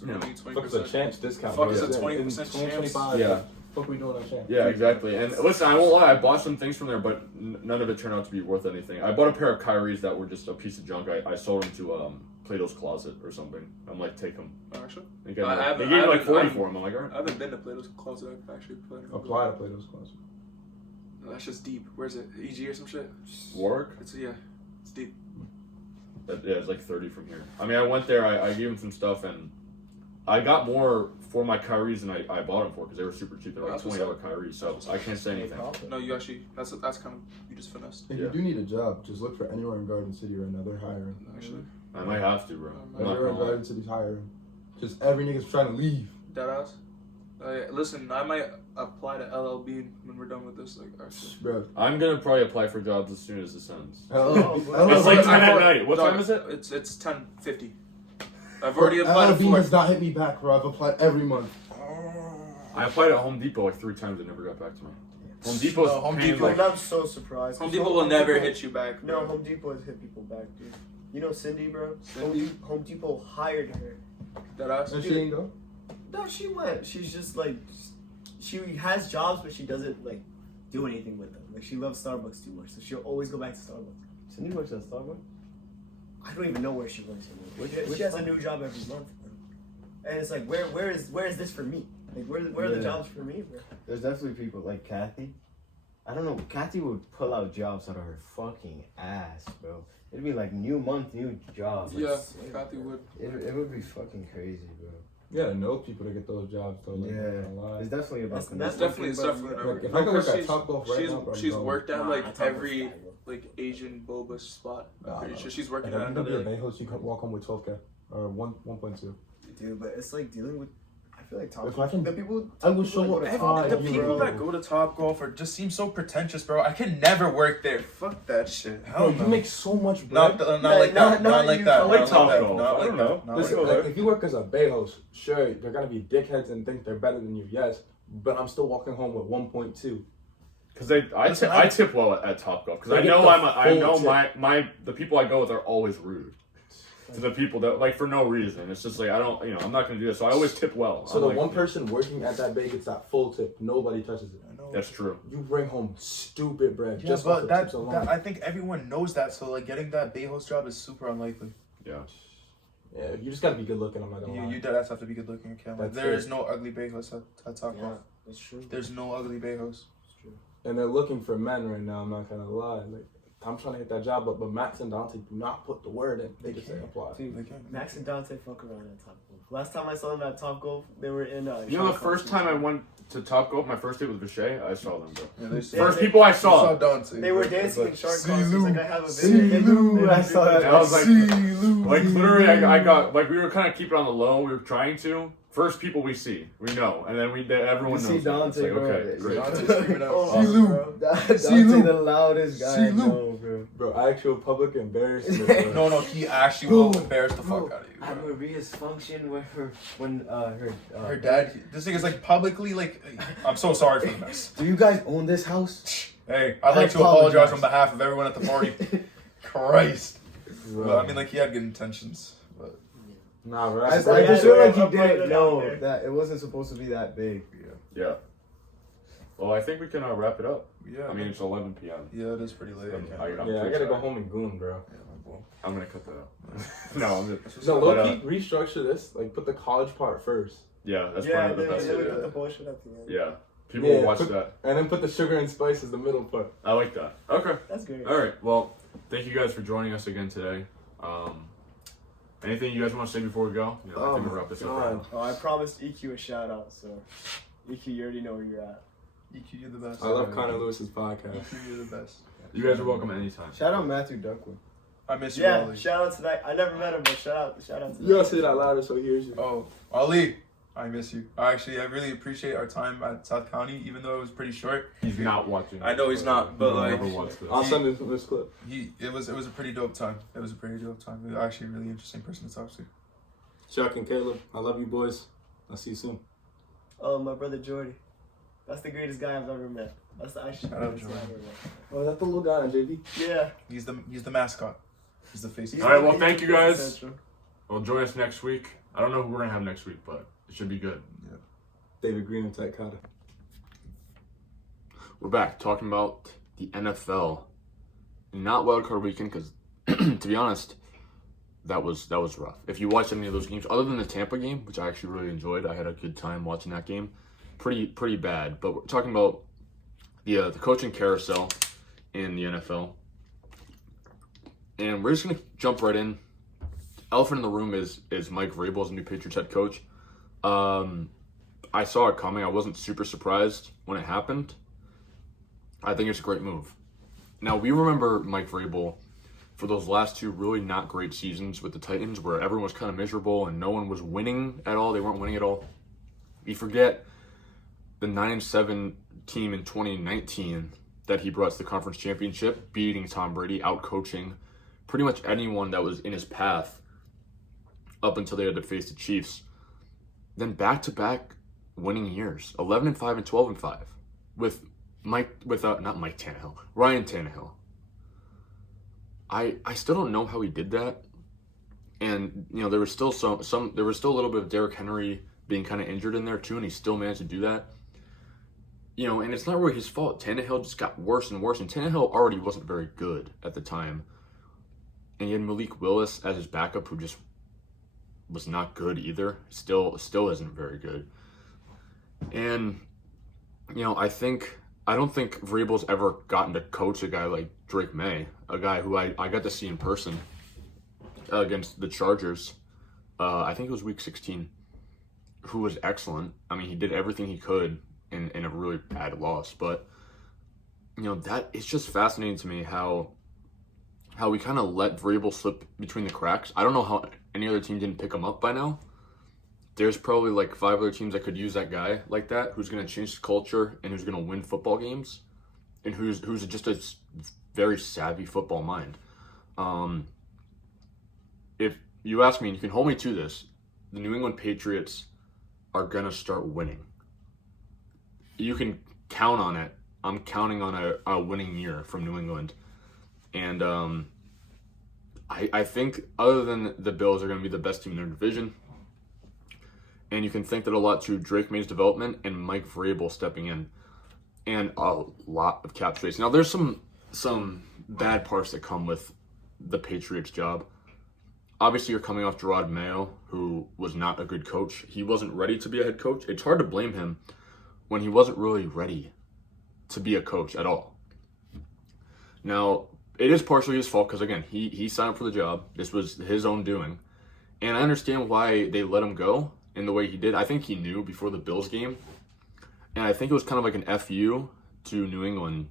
Fuck is a chance discount. Fuck bro. is a Yeah. 20% In chance. 2025. Yeah. Fuck we doing that chance. yeah, exactly. And listen, I won't lie. I bought some things from there, but none of it turned out to be worth anything. I bought a pair of Kyries that were just a piece of junk. I sold them to Plato's Closet or something. I'm like, take them. Actually, They gave me, I haven't- they gave me I like 40 haven't- for them. I'm like, all right. I haven't been to Plato's Closet. I've actually played. Apply to Plato's Closet. That's just deep. Where's it? EG or some shit? Warwick? It's deep. Yeah, it's like 30 from here. I mean, I went there. I gave him some stuff, and I got more for my Kyries than I bought them for because they were super cheap. They're like That's what's $20 Kyries, so I can't say anything. No, you actually. That's kind of you just finessed. If Yeah. you do need a job, just look for anywhere in Garden City right now. They're hiring. Actually, I might have to, bro. I'm not Everywhere in gonna lie. Garden City's hiring. Just every nigga's trying to leave. deadass. Listen, I might apply to LLB when we're done with this. Like, actually. Bro. I'm gonna probably apply for jobs as soon as this ends. LLB It's like 10 at night. What No, time is it? It's 10:50. I've already applied LLB for. has not hit me back, bro. I've applied every month. I applied at Home Depot like 3 times and never got back to me. Home Depot's No, Home paying, Depot- like, I'm so surprised. Home Depot will never hit you back. No, bro. Home Depot has hit people back, dude. You know Cindy, bro? Cindy? Home Depot hired her. Deadass. And she ain't go. No, she went. She's just like, she has jobs, but she doesn't like do anything with them. Like she loves Starbucks too much, so she'll always go back to Starbucks. Cindy works at Starbucks. I don't even know where she works anymore. Which She has a new job every month, bro. And it's like, where is this for me? Like, where are the Yeah. jobs for me, bro? There's definitely people like Kathy. I don't know. Kathy would pull out jobs out of her fucking ass, bro. It'd be like new month, new job. Yeah, Kathy would. It would be fucking crazy, bro. You gotta know people to get those jobs, though. Like, Yeah. I'm not gonna lie. It's definitely about That's connections. Definitely. Like, if No, I could work 'cause at Topgolf right now, bro, I'm she's going. worked at Nah, like Topgolf's every fine, bro. like Asian boba spot. Nah, Pretty nah. sure she's working And at if you could be a another. Bayhouse, you could walk home with 12K or 1.2. Dude, but it's like dealing with. I feel like If I can- the people. I would people show that up go to at Topgolf, The five, people bro. that go to Topgolf are just seem so pretentious, bro. I can never work there. Fuck that shit. Bro, Hell you no. make so much bread. Not like that. Not like you. that. I like not like that, Topgolf. not I like don't that, know. not Listen, like like, that. if you work as a Bayhouse, sure, they're gonna be dickheads and think they're better than you, yes. But I'm still walking home with 1.2. Because I tip well at Topgolf because They I get know the I know full the people I go with are always rude to the people that like for no reason. It's just like I don't I'm not gonna do this. So I always tip well. So I'm the like, one person working at that bay gets that full tip. Nobody touches it. I know. That's true. You bring home stupid bread Yeah, just but off the that, tips alone. that I think everyone knows that. So like getting that Bayhouse job is super unlikely. Yeah. Yeah, you just gotta be good looking. I'm not gonna lie. You deadass have to be good looking. Okay? Like, That's there it. is no ugly Bayhouse at Topgolf. Yeah, that's true. There's no ugly Bayhouse. And they're looking for men right now. I'm not gonna lie. Like I'm trying to hit that job, but Max and Dante do not put the word in. They just say apply. They can't. Max and Dante fuck around at Topgolf. Last time I saw them at Topgolf, they were in. You know the first time I went to Topgolf, my first date with Vishay, I saw them, bro. Yeah, they First people I saw. Dante. They were dancing in shark See costumes. Lou. Like I have a See video. Lou, I saw that. I was like, See Lou. like literally, I got like we were kind of keeping it on the low. We were trying to. First people we see, we know, and then everyone You knows. see Dante, It's like, bro. okay, great. Dante screaming out. Oh, See Lou. bro. Dante, Lou. the loudest guy I See Lou. know, bro. Bro, actual public embarrassment. bro. No, he actually will embarrass the fuck out of you. At Bro. Maria's function with her Her dad, this thing is like publicly like. I'm so sorry for the mess. Do you guys own this house? Hey, I'd like to apologize on behalf of everyone at the party. Christ. Well, I mean, like he had good intentions, but Nah, bro. I That's just feel like he I'll put didn't it know out there. that it wasn't supposed to be that big. Yeah. Well, I think we can wrap it up. yeah. I mean, it's 11 p.m. yeah, it is pretty late. I'm yeah, I pretty gotta go sorry. home and goon, bro. I'm gonna cut that out. No, I'm just. No, But, low key, restructure this. Like, put the college part first. Yeah, that's Yeah, probably the they best. would idea. put the bullshit at the end. Yeah, people Yeah, will watch put- that. And then put the sugar and spice as the middle part. I like that. Okay. That's great. All right. Well, thank you guys for joining us again today. Anything you guys want to say before we go? I think we'll wrap this up. Right now. Oh, I promised EQ a shout out, so EQ, you already know where you're at. EQ, you're the best. I love Connor Lewis's podcast. EQ, you're the best. You guys are welcome anytime. Shout out Matthew Duckwood. I miss you, Yeah, Ali. shout out to that. I never met him, but shout out to that. You gotta say that louder so he hears you. Oh, Ali, I miss you. Actually, I really appreciate our time at South County, even though it was pretty short. He's not watching. I know he's not, but He'll like, never watch this. I'll send him this clip. it was a pretty dope time. It was a pretty dope time. He was actually a really interesting person to talk to. Chuck and Caleb, I love you boys. I'll see you soon. Oh, my brother Jordy. That's the greatest guy I've ever met. That's the actually Shout out greatest guy I've ever met. Oh, is that the little guy on JV? Yeah. He's the mascot. He's the face. All right, well, thank you guys. Well, join us next week. I don't know who we're gonna have next week, but it should be good. David Green and Ted Carter. We're back talking about the NFL. Not wildcard weekend, because to be honest, that was rough. If you watched any of those games, other than the Tampa game, which I actually really enjoyed, I had a good time watching that game. Pretty bad. But we're talking about the coaching carousel in the NFL, and we're just gonna jump right in. Elephant in the room is Mike Vrabel as the new Patriots head coach. I saw it coming. I wasn't super surprised when it happened. I think it's a great move. Now, we remember Mike Vrabel for those last two really not great seasons with the Titans, where everyone was kind of miserable and no one was winning at all. They weren't winning at all. We forget the 9-7 team in 2019 that he brought to the conference championship, beating Tom Brady, out-coaching pretty much anyone that was in his path up until they had to face the Chiefs. Then back-to-back winning years, 11-5 and 12-5, with not Mike Tannehill, Ryan Tannehill. I still don't know how he did that, and there was still there was still a little bit of Derrick Henry being kind of injured in there too, and he still managed to do that. And it's not really his fault. Tannehill just got worse and worse, and Tannehill already wasn't very good at the time, and he had Malik Willis as his backup, who just was not good either. Still isn't very good. And I don't think Vrabel's ever gotten to coach a guy like Drake May, a guy who I got to see in person against the Chargers. I think it was week 16, who was excellent. I mean, he did everything he could in a really bad loss. But that it's just fascinating to me how we kind of let Vrabel slip between the cracks. I don't know how any other team didn't pick him up by now. There's probably like 5 other teams that could use that guy like that, who's going to change the culture and who's going to win football games, and who's just a very savvy football mind. If you ask me, and you can hold me to this, the New England Patriots are going to start winning. You can count on it. I'm counting on a winning year from New England. And I think other than the Bills are going to be the best team in their division. And you can thank that a lot to Drake May's development and Mike Vrabel stepping in, and a lot of cap space. Now, there's some bad parts that come with the Patriots job. Obviously, you're coming off Gerard Mayo, who was not a good coach. He wasn't ready to be a head coach. It's hard to blame him when he wasn't really ready to be a coach at all. Now, it is partially his fault because, again, he signed up for the job. This was his own doing. And I understand why they let him go in the way he did. I think he knew before the Bills game. And I think it was kind of like an FU to New England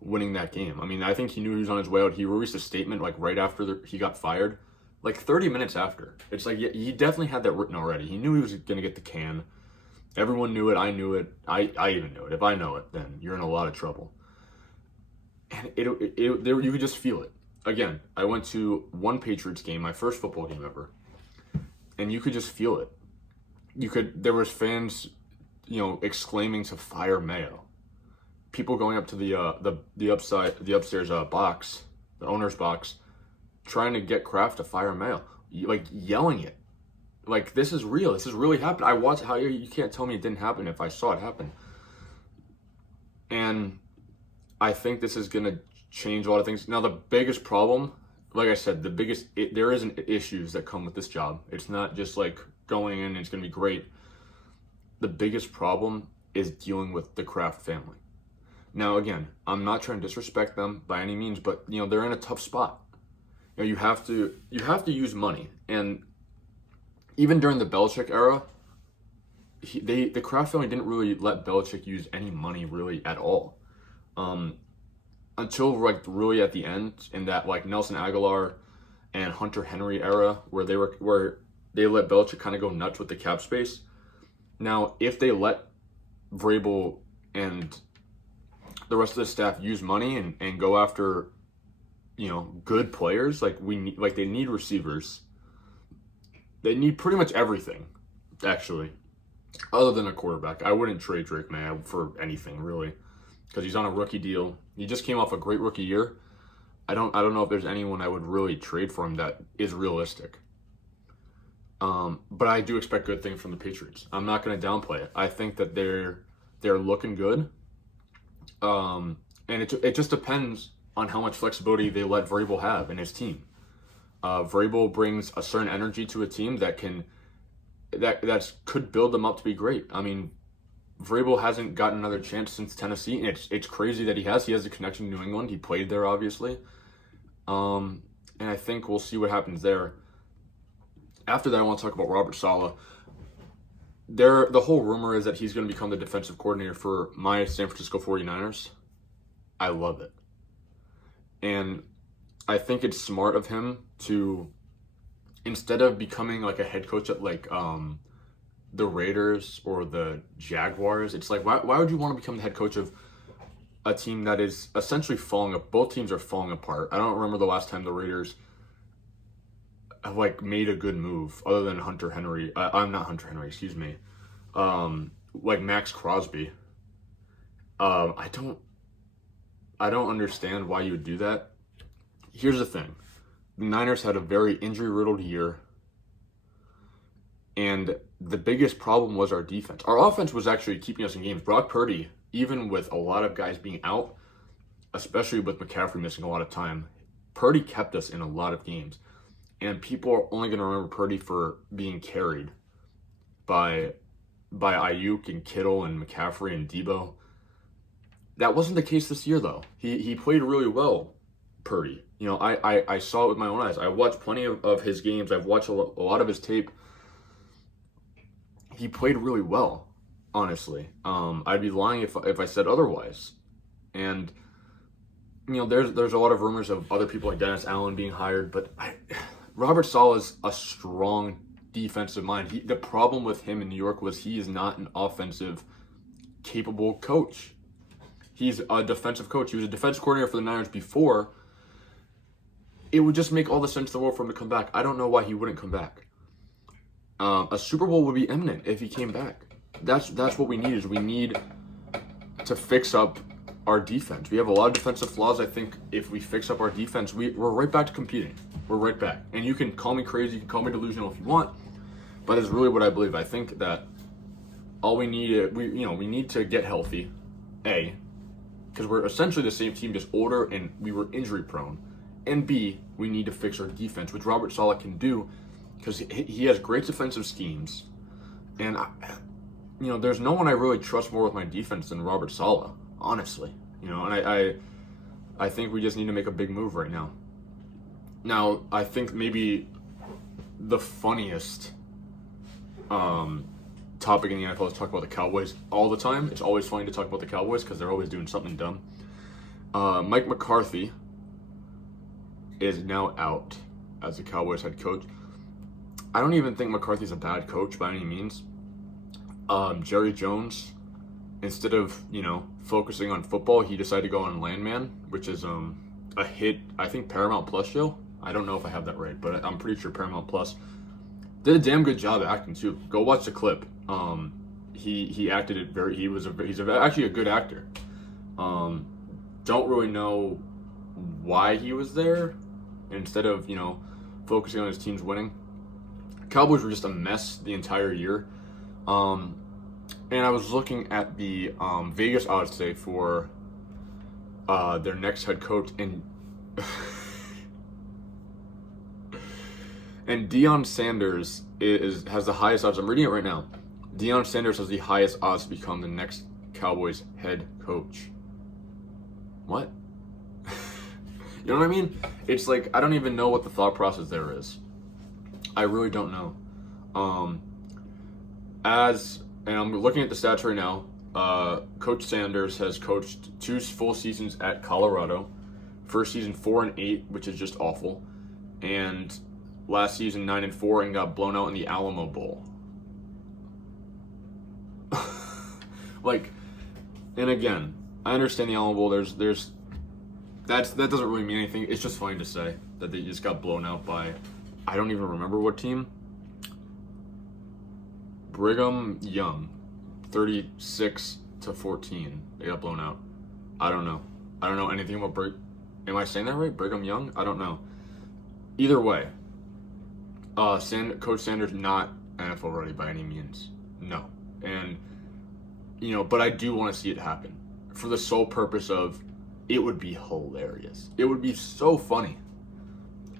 winning that game. I mean, I think he knew he was on his way out. He released a statement like right after he got fired, like 30 minutes after. It's like, yeah, he definitely had that written already. He knew he was going to get the can. Everyone knew it. I knew it. I even knew it. If I know it, then you're in a lot of trouble. And you could just feel it. Again, I went to one Patriots game, my first football game ever, and you could just feel it. There was fans, exclaiming to fire Mayo. People going up to the upstairs box, the owner's box, trying to get Kraft to fire Mayo, like yelling it. Like, this is real. This is really happening. I watched how you can't tell me it didn't happen if I saw it happen. And I think this is going to change a lot of things. Now, the biggest problem, like I said, there isn't issues that come with this job. It's not just like going in and it's going to be great. The biggest problem is dealing with the Kraft family. Now, again, I'm not trying to disrespect them by any means, but they're in a tough spot. You have to use money, And even during the Belichick era, the Kraft family didn't really let Belichick use any money really at all. Until like really at the end in that like Nelson Aguilar and Hunter Henry era where they let Belichick kind of go nuts with the cap space. Now, if they let Vrabel and the rest of the staff use money and go after, good players, like they need receivers. They need pretty much everything, actually, other than a quarterback. I wouldn't trade Drake May for anything really, because he's on a rookie deal. He just came off a great rookie year. I don't know if there's anyone I would really trade for him that is realistic. But I do expect good things from the Patriots. I'm not going to downplay it. I think that they're looking good. And it just depends on how much flexibility they let Vrabel have in his team. Vrabel brings a certain energy to a team that could build them up to be great. I mean, Vrabel hasn't gotten another chance since Tennessee, and it's crazy that he has. He has a connection to New England. He played there, obviously. And I think we'll see what happens there. After that, I want to talk about Robert Saleh. The whole rumor is that he's going to become the defensive coordinator for my San Francisco 49ers. I love it. And I think it's smart of him to, instead of becoming like a head coach at like the Raiders or the Jaguars, it's like, why would you want to become the head coach of a team that is essentially falling apart? Both teams are falling apart. I don't remember the last time the Raiders have like made a good move other than Hunter Henry. I'm not Hunter Henry, excuse me. Like Max Crosby. I don't understand why you would do that. Here's the thing. The Niners had a very injury-riddled year. And the biggest problem was our defense. Our offense was actually keeping us in games. Brock Purdy, even with a lot of guys being out, especially with McCaffrey missing a lot of time, Purdy kept us in a lot of games. And people are only going to remember Purdy for being carried by Ayuk and Kittle and McCaffrey and Debo. That wasn't the case this year, though. He played really well, Purdy. I saw it with my own eyes. I watched plenty of his games. I've watched a lot of his tape. He played really well, honestly. I'd be lying if I said otherwise. And there's a lot of rumors of other people like Dennis Allen being hired, but Robert Saleh is a strong defensive mind. The problem with him in New York was he is not an offensive capable coach. He's a defensive coach. He was a defensive coordinator for the Niners before. It would just make all the sense in the world for him to come back. I don't know why he wouldn't come back. A Super Bowl would be imminent if he came back. That's what we need. We need to fix up our defense. We have a lot of defensive flaws. I think if we fix up our defense, we're right back to competing. We're right back. And you can call me crazy, you can call me delusional if you want, but it's really what I believe. I think that all we need, we need to get healthy, because we're essentially the same team, just older, and we were injury prone. And B, we need to fix our defense, which Robert Saleh can do, because he has great defensive schemes. And there's no one I really trust more with my defense than Robert Saleh, honestly. And I think we just need to make a big move right now. Now, I think maybe the funniest topic in the NFL is talk about the Cowboys all the time. It's always funny to talk about the Cowboys because they're always doing something dumb. Mike McCarthy is now out as the Cowboys head coach. I don't even think McCarthy's a bad coach by any means. Jerry Jones, instead of, focusing on football, he decided to go on Landman, which is a hit, I think, Paramount Plus show. I don't know if I have that right, but I'm pretty sure Paramount Plus did a damn good job acting too. Go watch the clip. He acted it very. He's actually a good actor. Don't really know why he was there instead of focusing on his team's winning. Cowboys were just a mess the entire year. And I was looking at the Vegas odds today for their next head coach, and and Deion Sanders has the highest odds. I'm reading it right now. Deion Sanders has the highest odds to become the next Cowboys head coach. What? You know what I mean? It's like, I don't even know what the thought process there is. I really don't know. And I'm looking at the stats right now. Coach Sanders has coached 2 full seasons at Colorado. First season 4-8, which is just awful, and last season 9-4 and got blown out in the Alamo Bowl. Like, and again, I understand the Alamo Bowl. That doesn't really mean anything. It's just funny to say that they just got blown out by, I don't even remember what team. Brigham Young, 36-14. They got blown out. I don't know anything about Am I saying that right? Brigham Young? I don't know. Either way, Coach Sanders not NFL ready by any means. No. And, but I do want to see it happen for the sole purpose of it would be hilarious. It would be so funny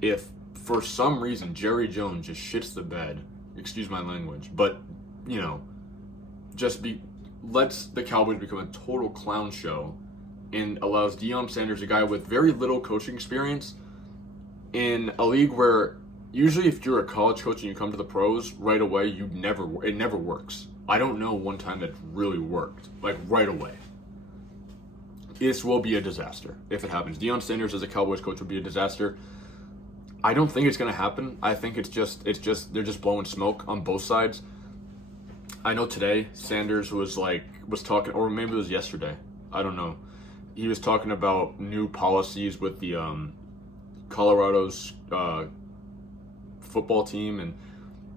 if for some reason Jerry Jones just shits the bed, excuse my language, but, lets the Cowboys become a total clown show and allows Deion Sanders, a guy with very little coaching experience, in a league where usually if you're a college coach and you come to the pros right away, it never works. I don't know one time that really worked, like right away. This will be a disaster if it happens. Deion Sanders as a Cowboys coach would be a disaster. I don't think it's going to happen. I think it's just they're just blowing smoke on both sides. I know today Sanders was talking, or maybe it was yesterday. I don't know. He was talking about new policies with the Colorado's football team, and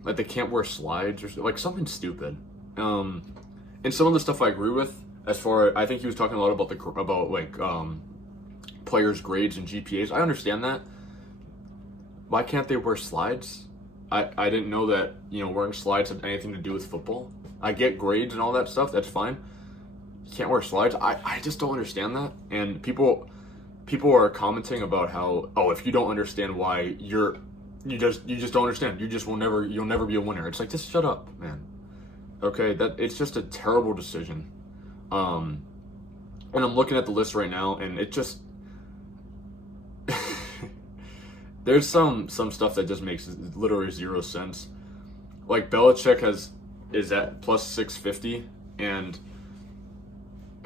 like they can't wear slides or like something stupid. And some of the stuff I agree with. I think he was talking a lot about players' grades and GPAs. I understand that. Why can't they wear slides? I didn't know that wearing slides had anything to do with football. I get grades and all that stuff. That's fine. You can't wear slides. I just don't understand that. And people are commenting about how, if you don't understand why you just don't understand. You'll never be a winner. It's like, just shut up, man. Okay, it's just a terrible decision. And I'm looking at the list right now, and it just there's some stuff that just makes literally zero sense. Like Belichick is at plus 650, and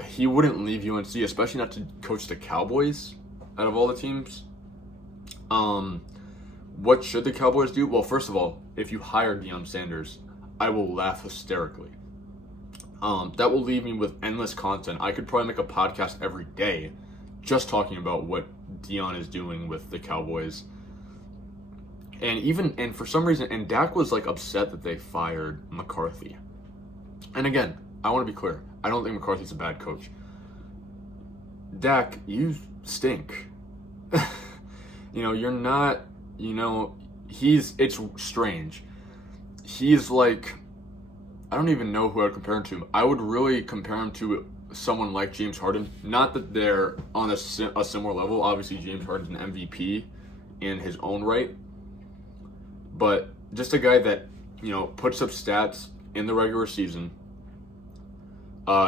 he wouldn't leave UNC, especially not to coach the Cowboys out of all the teams. What should the Cowboys do? Well, first of all, if you hire Deion Sanders, I will laugh hysterically. That will leave me with endless content. I could probably make a podcast every day just talking about what Deion is doing with the Cowboys. And for some reason, and Dak was like upset that they fired McCarthy. And again, I want to be clear. I don't think McCarthy's a bad coach. Dak, you stink. You're not, it's strange. He's like, I don't even know who I would compare him to. I would really compare him to someone like James Harden. Not that they're on a similar level. Obviously, James Harden's an MVP in his own right. But just a guy that, puts up stats in the regular season.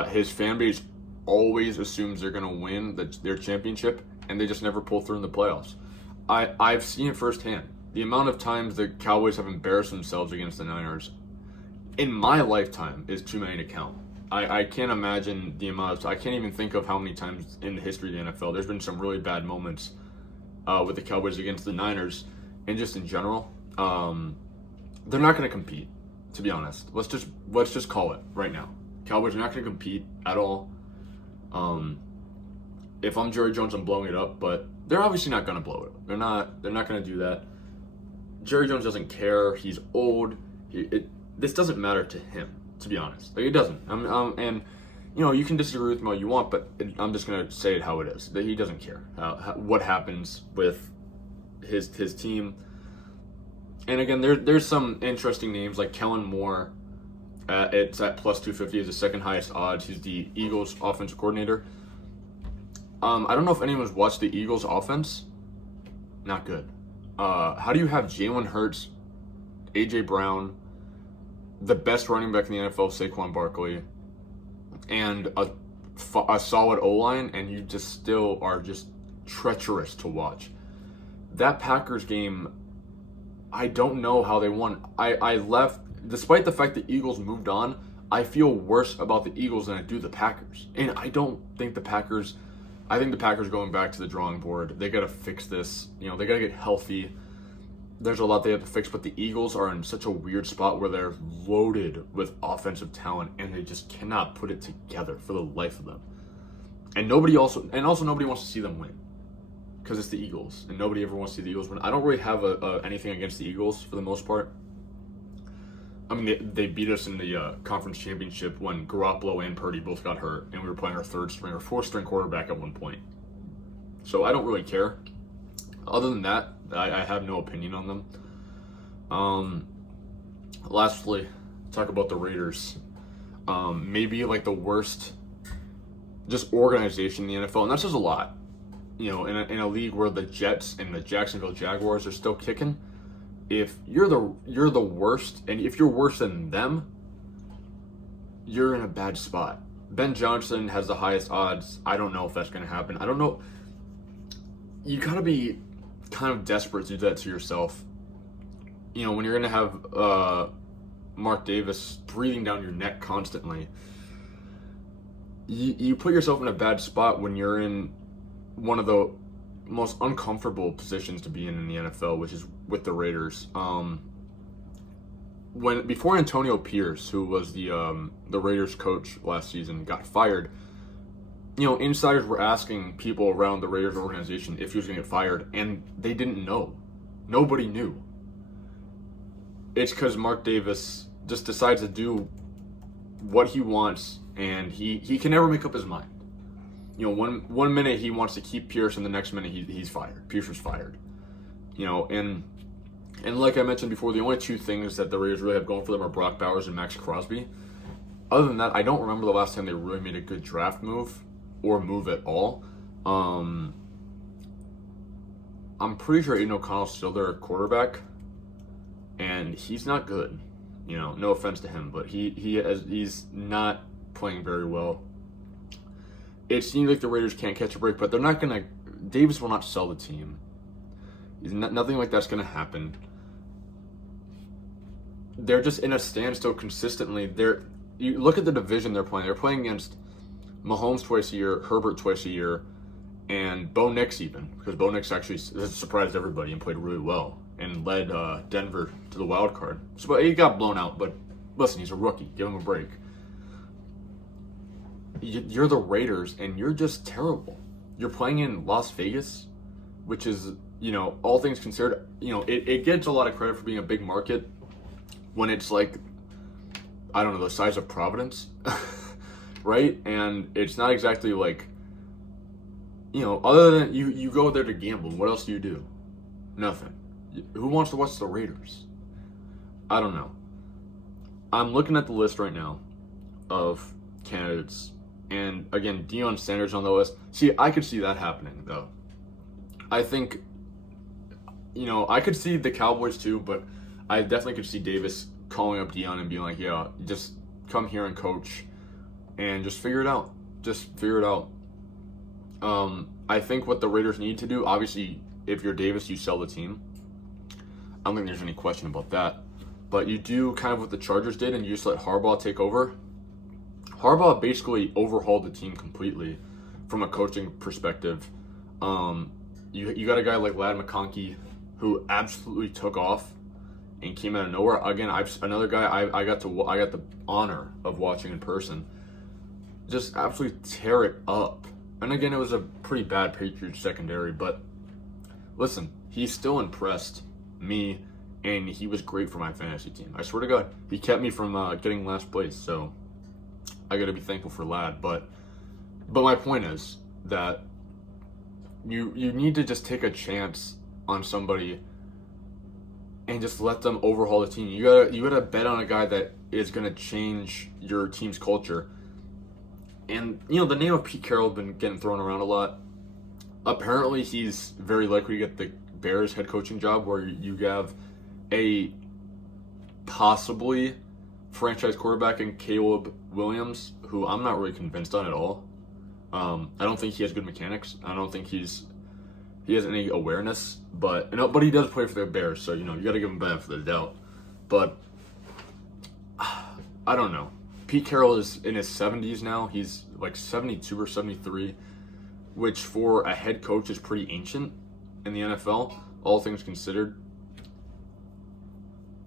His fan base always assumes they're going to win their championship, and they just never pull through in the playoffs. I've seen it firsthand. The amount of times the Cowboys have embarrassed themselves against the Niners in my lifetime is too many to count. I can't imagine the amount of I can't even think of how many times in the history of the NFL there's been some really bad moments with the Cowboys against the Niners, and just in general. They're not going to compete, to be honest. Let's just call it right now. Cowboys are not going to compete at all. If I'm Jerry Jones, I'm blowing it up, but they're obviously not going to blow it up. They're not going to do that. Jerry Jones doesn't care. He's old. This doesn't matter to him, to be honest. Like, it doesn't. And you can disagree with me all you want, but I'm just going to say it how it is. That he doesn't care what happens with his team. And again, there's some interesting names like Kellen Moore. It's at plus 250. He's the second highest odds. He's the Eagles offensive coordinator. I don't know if anyone's watched the Eagles offense. Not good. How do you have Jalen Hurts, A.J. Brown, the best running back in the NFL, Saquon Barkley, and a solid O-line, and you just still are just treacherous to watch? That Packers game I don't know how they won. I left, despite the fact the Eagles moved on, I feel worse about the Eagles than I do the Packers. And I don't think the Packers, I think the Packers are going back to the drawing board. They got to fix this. You know, they got to get healthy. There's a lot they have to fix, but the Eagles are in such a weird spot where they're loaded with offensive talent and they just cannot put it together for the life of them. And nobody wants to see them win because it's the Eagles and nobody ever wants to see the Eagles win. I don't really have anything against the Eagles for the most part. I mean, they beat us in the conference championship when Garoppolo and Purdy both got hurt, and we were playing our third string or fourth string quarterback at one point. So I don't really care. Other than that, I have no opinion on them. Lastly, talk about the Raiders. Maybe like the worst just organization in the NFL, and that's just a lot. You know, in a league where the Jets and the Jacksonville Jaguars are still kicking. If you're the worst, and if you're worse than them, you're in a bad spot. Ben Johnson has the highest odds. I don't know if that's going to happen. I don't know. You got to be kind of desperate to do that to yourself. You know, when you're going to have Mark Davis breathing down your neck constantly, you put yourself in a bad spot when you're in one of the most uncomfortable positions to be in the NFL, which is with the Raiders. Before Antonio Pierce, who was the Raiders coach last season, got fired, you know, insiders were asking people around the Raiders organization if he was going to get fired, and they didn't know. Nobody knew. It's because Mark Davis just decides to do what he wants, and he can never make up his mind. You know, one minute he wants to keep Pierce, and the next minute he's fired. Pierce was fired. You know, and like I mentioned before, the only two things that the Raiders really have going for them are Brock Bowers and Max Crosby. Other than that, I don't remember the last time they really made a good draft move or move at all. I'm pretty sure Aiden O'Connell's still their quarterback, and he's not good. You know, no offense to him, but he's not playing very well. It seems like the Raiders can't catch a break, but they're not going to... Davis will not sell the team. Nothing like that's going to happen. They're just in a standstill consistently. You look at the division they're playing. They're playing against Mahomes twice a year, Herbert twice a year, and Bo Nix even. Because Bo Nix actually surprised everybody and played really well and led Denver to the wild card. So he got blown out, but listen, he's a rookie. Give him a break. You're the Raiders, and you're just terrible. You're playing in Las Vegas, which is, you know, all things considered, you know, it gets a lot of credit for being a big market when it's like, I don't know, the size of Providence, right? And it's not exactly like, you know, other than you go there to gamble. What else do you do? Nothing. Who wants to watch the Raiders? I don't know. I'm looking at the list right now of candidates. And again, Deion Sanders on the list. See, I could see that happening, though. I think, you know, I could see the Cowboys too, but I definitely could see Davis calling up Deion and being like, yeah, just come here and coach and just figure it out. Just figure it out. I think what the Raiders need to do, obviously, if you're Davis, you sell the team. I don't think there's any question about that. But you do kind of what the Chargers did, and you just let Harbaugh take over. Harbaugh basically overhauled the team completely from a coaching perspective. You got a guy like Ladd McConkey who absolutely took off and came out of nowhere. Again, another guy I got the honor of watching in person just absolutely tear it up. And again, it was a pretty bad Patriots secondary, but listen, he still impressed me, and he was great for my fantasy team. I swear to God, he kept me from getting last place, so I got to be thankful for Ladd. But my point is that you need to just take a chance on somebody and just let them overhaul the team. You gotta bet on a guy that is gonna change your team's culture. And you know, the name of Pete Carroll has been getting thrown around a lot. Apparently, he's very likely to get the Bears head coaching job, where you have a possibly franchise quarterback in Caleb Williams, who I'm not really convinced on at all. I don't think he has good mechanics. I don't think he's he has any awareness, but he does play for the Bears, so you got to give him benefit for the doubt. But I don't know. Pete Carroll is in his 70s now. He's like 72 or 73, which for a head coach is pretty ancient in the NFL, all things considered.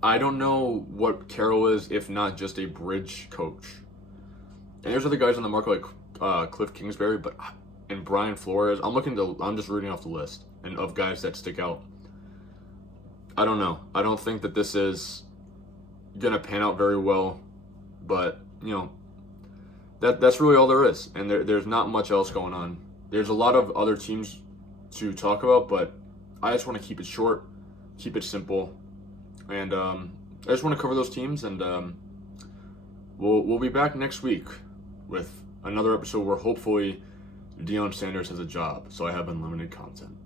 I don't know what Carroll is if not just a bridge coach. And there's other guys on the market like Cliff Kingsbury, and Brian Flores. I'm just reading off the list and of guys that stick out. I don't know. I don't think that this is gonna pan out very well, but that's really all there is, and there's not much else going on. There's a lot of other teams to talk about, but I just want to keep it short, keep it simple, and I just want to cover those teams, and we'll be back next week with another episode where hopefully Deion Sanders has a job, so I have unlimited content.